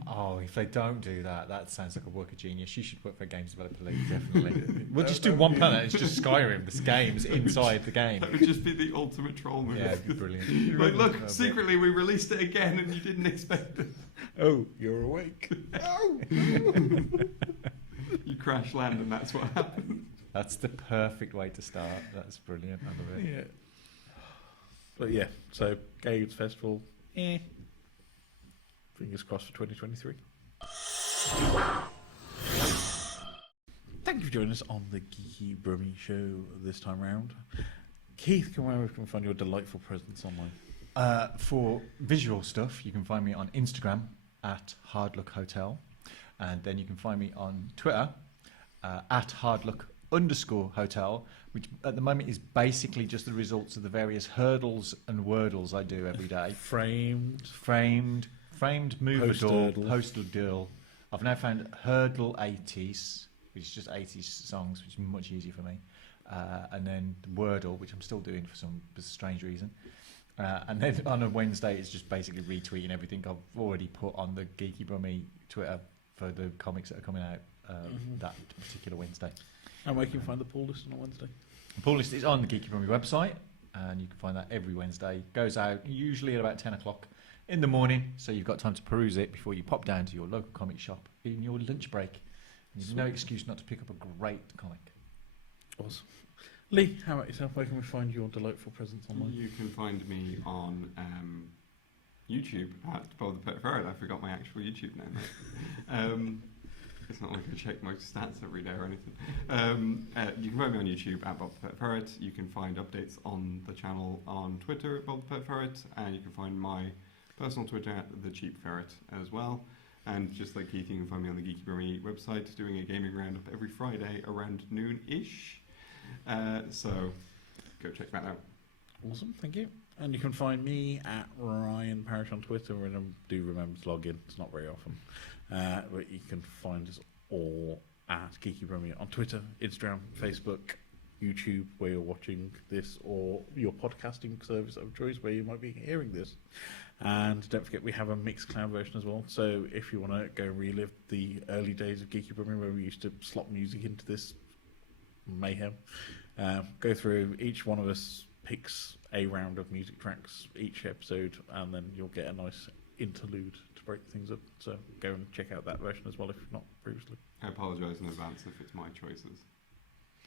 Oh, if they don't do that, that sounds like a work of genius. You should work for a games developer league, definitely. We'll just do one planet. It's just Skyrim. This game's inside the game. That would just be the ultimate troll move. Yeah, it'd be brilliant. Like, look, secretly we released it again, and you didn't expect it. oh, you're awake. You crash land, and that's what happened. That's the perfect way to start. That's brilliant. I love it. Yeah. But yeah, so Games Festival, fingers crossed for 2023. Thank you for joining us on the Geeky Brummie show this time round. Keith, where can we find your delightful presence online? For visual stuff, you can find me on Instagram at hardlookhotel, and then you can find me on Twitter at hardlook_hotel, which at the moment is basically just the results of the various hurdles and wordles I do every day. Framed, Move a door, Post-hurdle. post-hurdle. I've now found Hurdle 80s, which is just 80s songs, which is much easier for me. And then the Wordle, which I'm still doing for some strange reason. And then on a Wednesday, it's just basically retweeting everything I've already put on the Geeky Brummie Twitter for the comics that are coming out that particular Wednesday. and where can you find the poll list on a Wednesday? The poll list is on the Geeky Brummie website, and you can find that every Wednesday. Goes out usually at about 10 o'clock in the morning, so you've got time to peruse it before you pop down to your local comic shop in your lunch break. And there's no excuse not to pick up a great comic. Awesome. Leigh, how about yourself? Where can we find your delightful presence online? You can find me on YouTube at Bob the Pet Ferret. I forgot my actual YouTube name. It's not like I check my stats every day or anything. You can find me on YouTube at Bob the Pet Ferret. You can find updates on the channel on Twitter at Bob the Pet Ferret, and you can find my personal Twitter at The Cheap Ferret as well. And just like Keith, you can find me on the Geeky Brummie website doing a gaming roundup every Friday around noon-ish. So go check that out. Awesome, thank you. And you can find me at Ryan Parrish on Twitter, and I do remember to log in. It's not very often. But you can find us all at Geeky Brummie on Twitter, Instagram, Facebook, YouTube, where you're watching this, or your podcasting service of choice where you might be hearing this. And don't forget, we have a Mixcloud version as well. So if you want to go relive the early days of Geeky Brummie, where we used to slot music into this mayhem, go through. Each one of us picks a round of music tracks each episode, and then you'll get a nice interlude to break things up. So go and check out that version as well if you've not previously. I apologise in advance if it's my choices.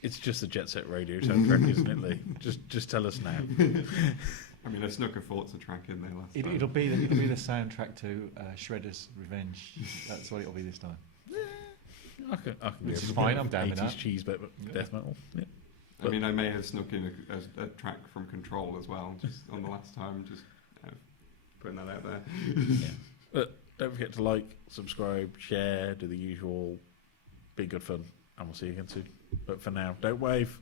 It's just a Jet Set Radio soundtrack, isn't it, Leigh? Just tell us now. I mean, I snuck a Forza track in there last time. It'll be the soundtrack to Shredder's Revenge. That's what it'll be this time. I can Which is go fine, for I'm down with 80s that. cheese bit, death metal. Yeah. I mean, I may have snuck in a track from Control as well, just on the last time, just putting that out there. Yeah. But don't forget to like, subscribe, share, do the usual. Be good fun, and we'll see you again soon. But for now, don't wave.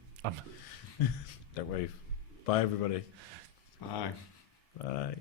Don't wave. Bye, everybody. Bye. Bye.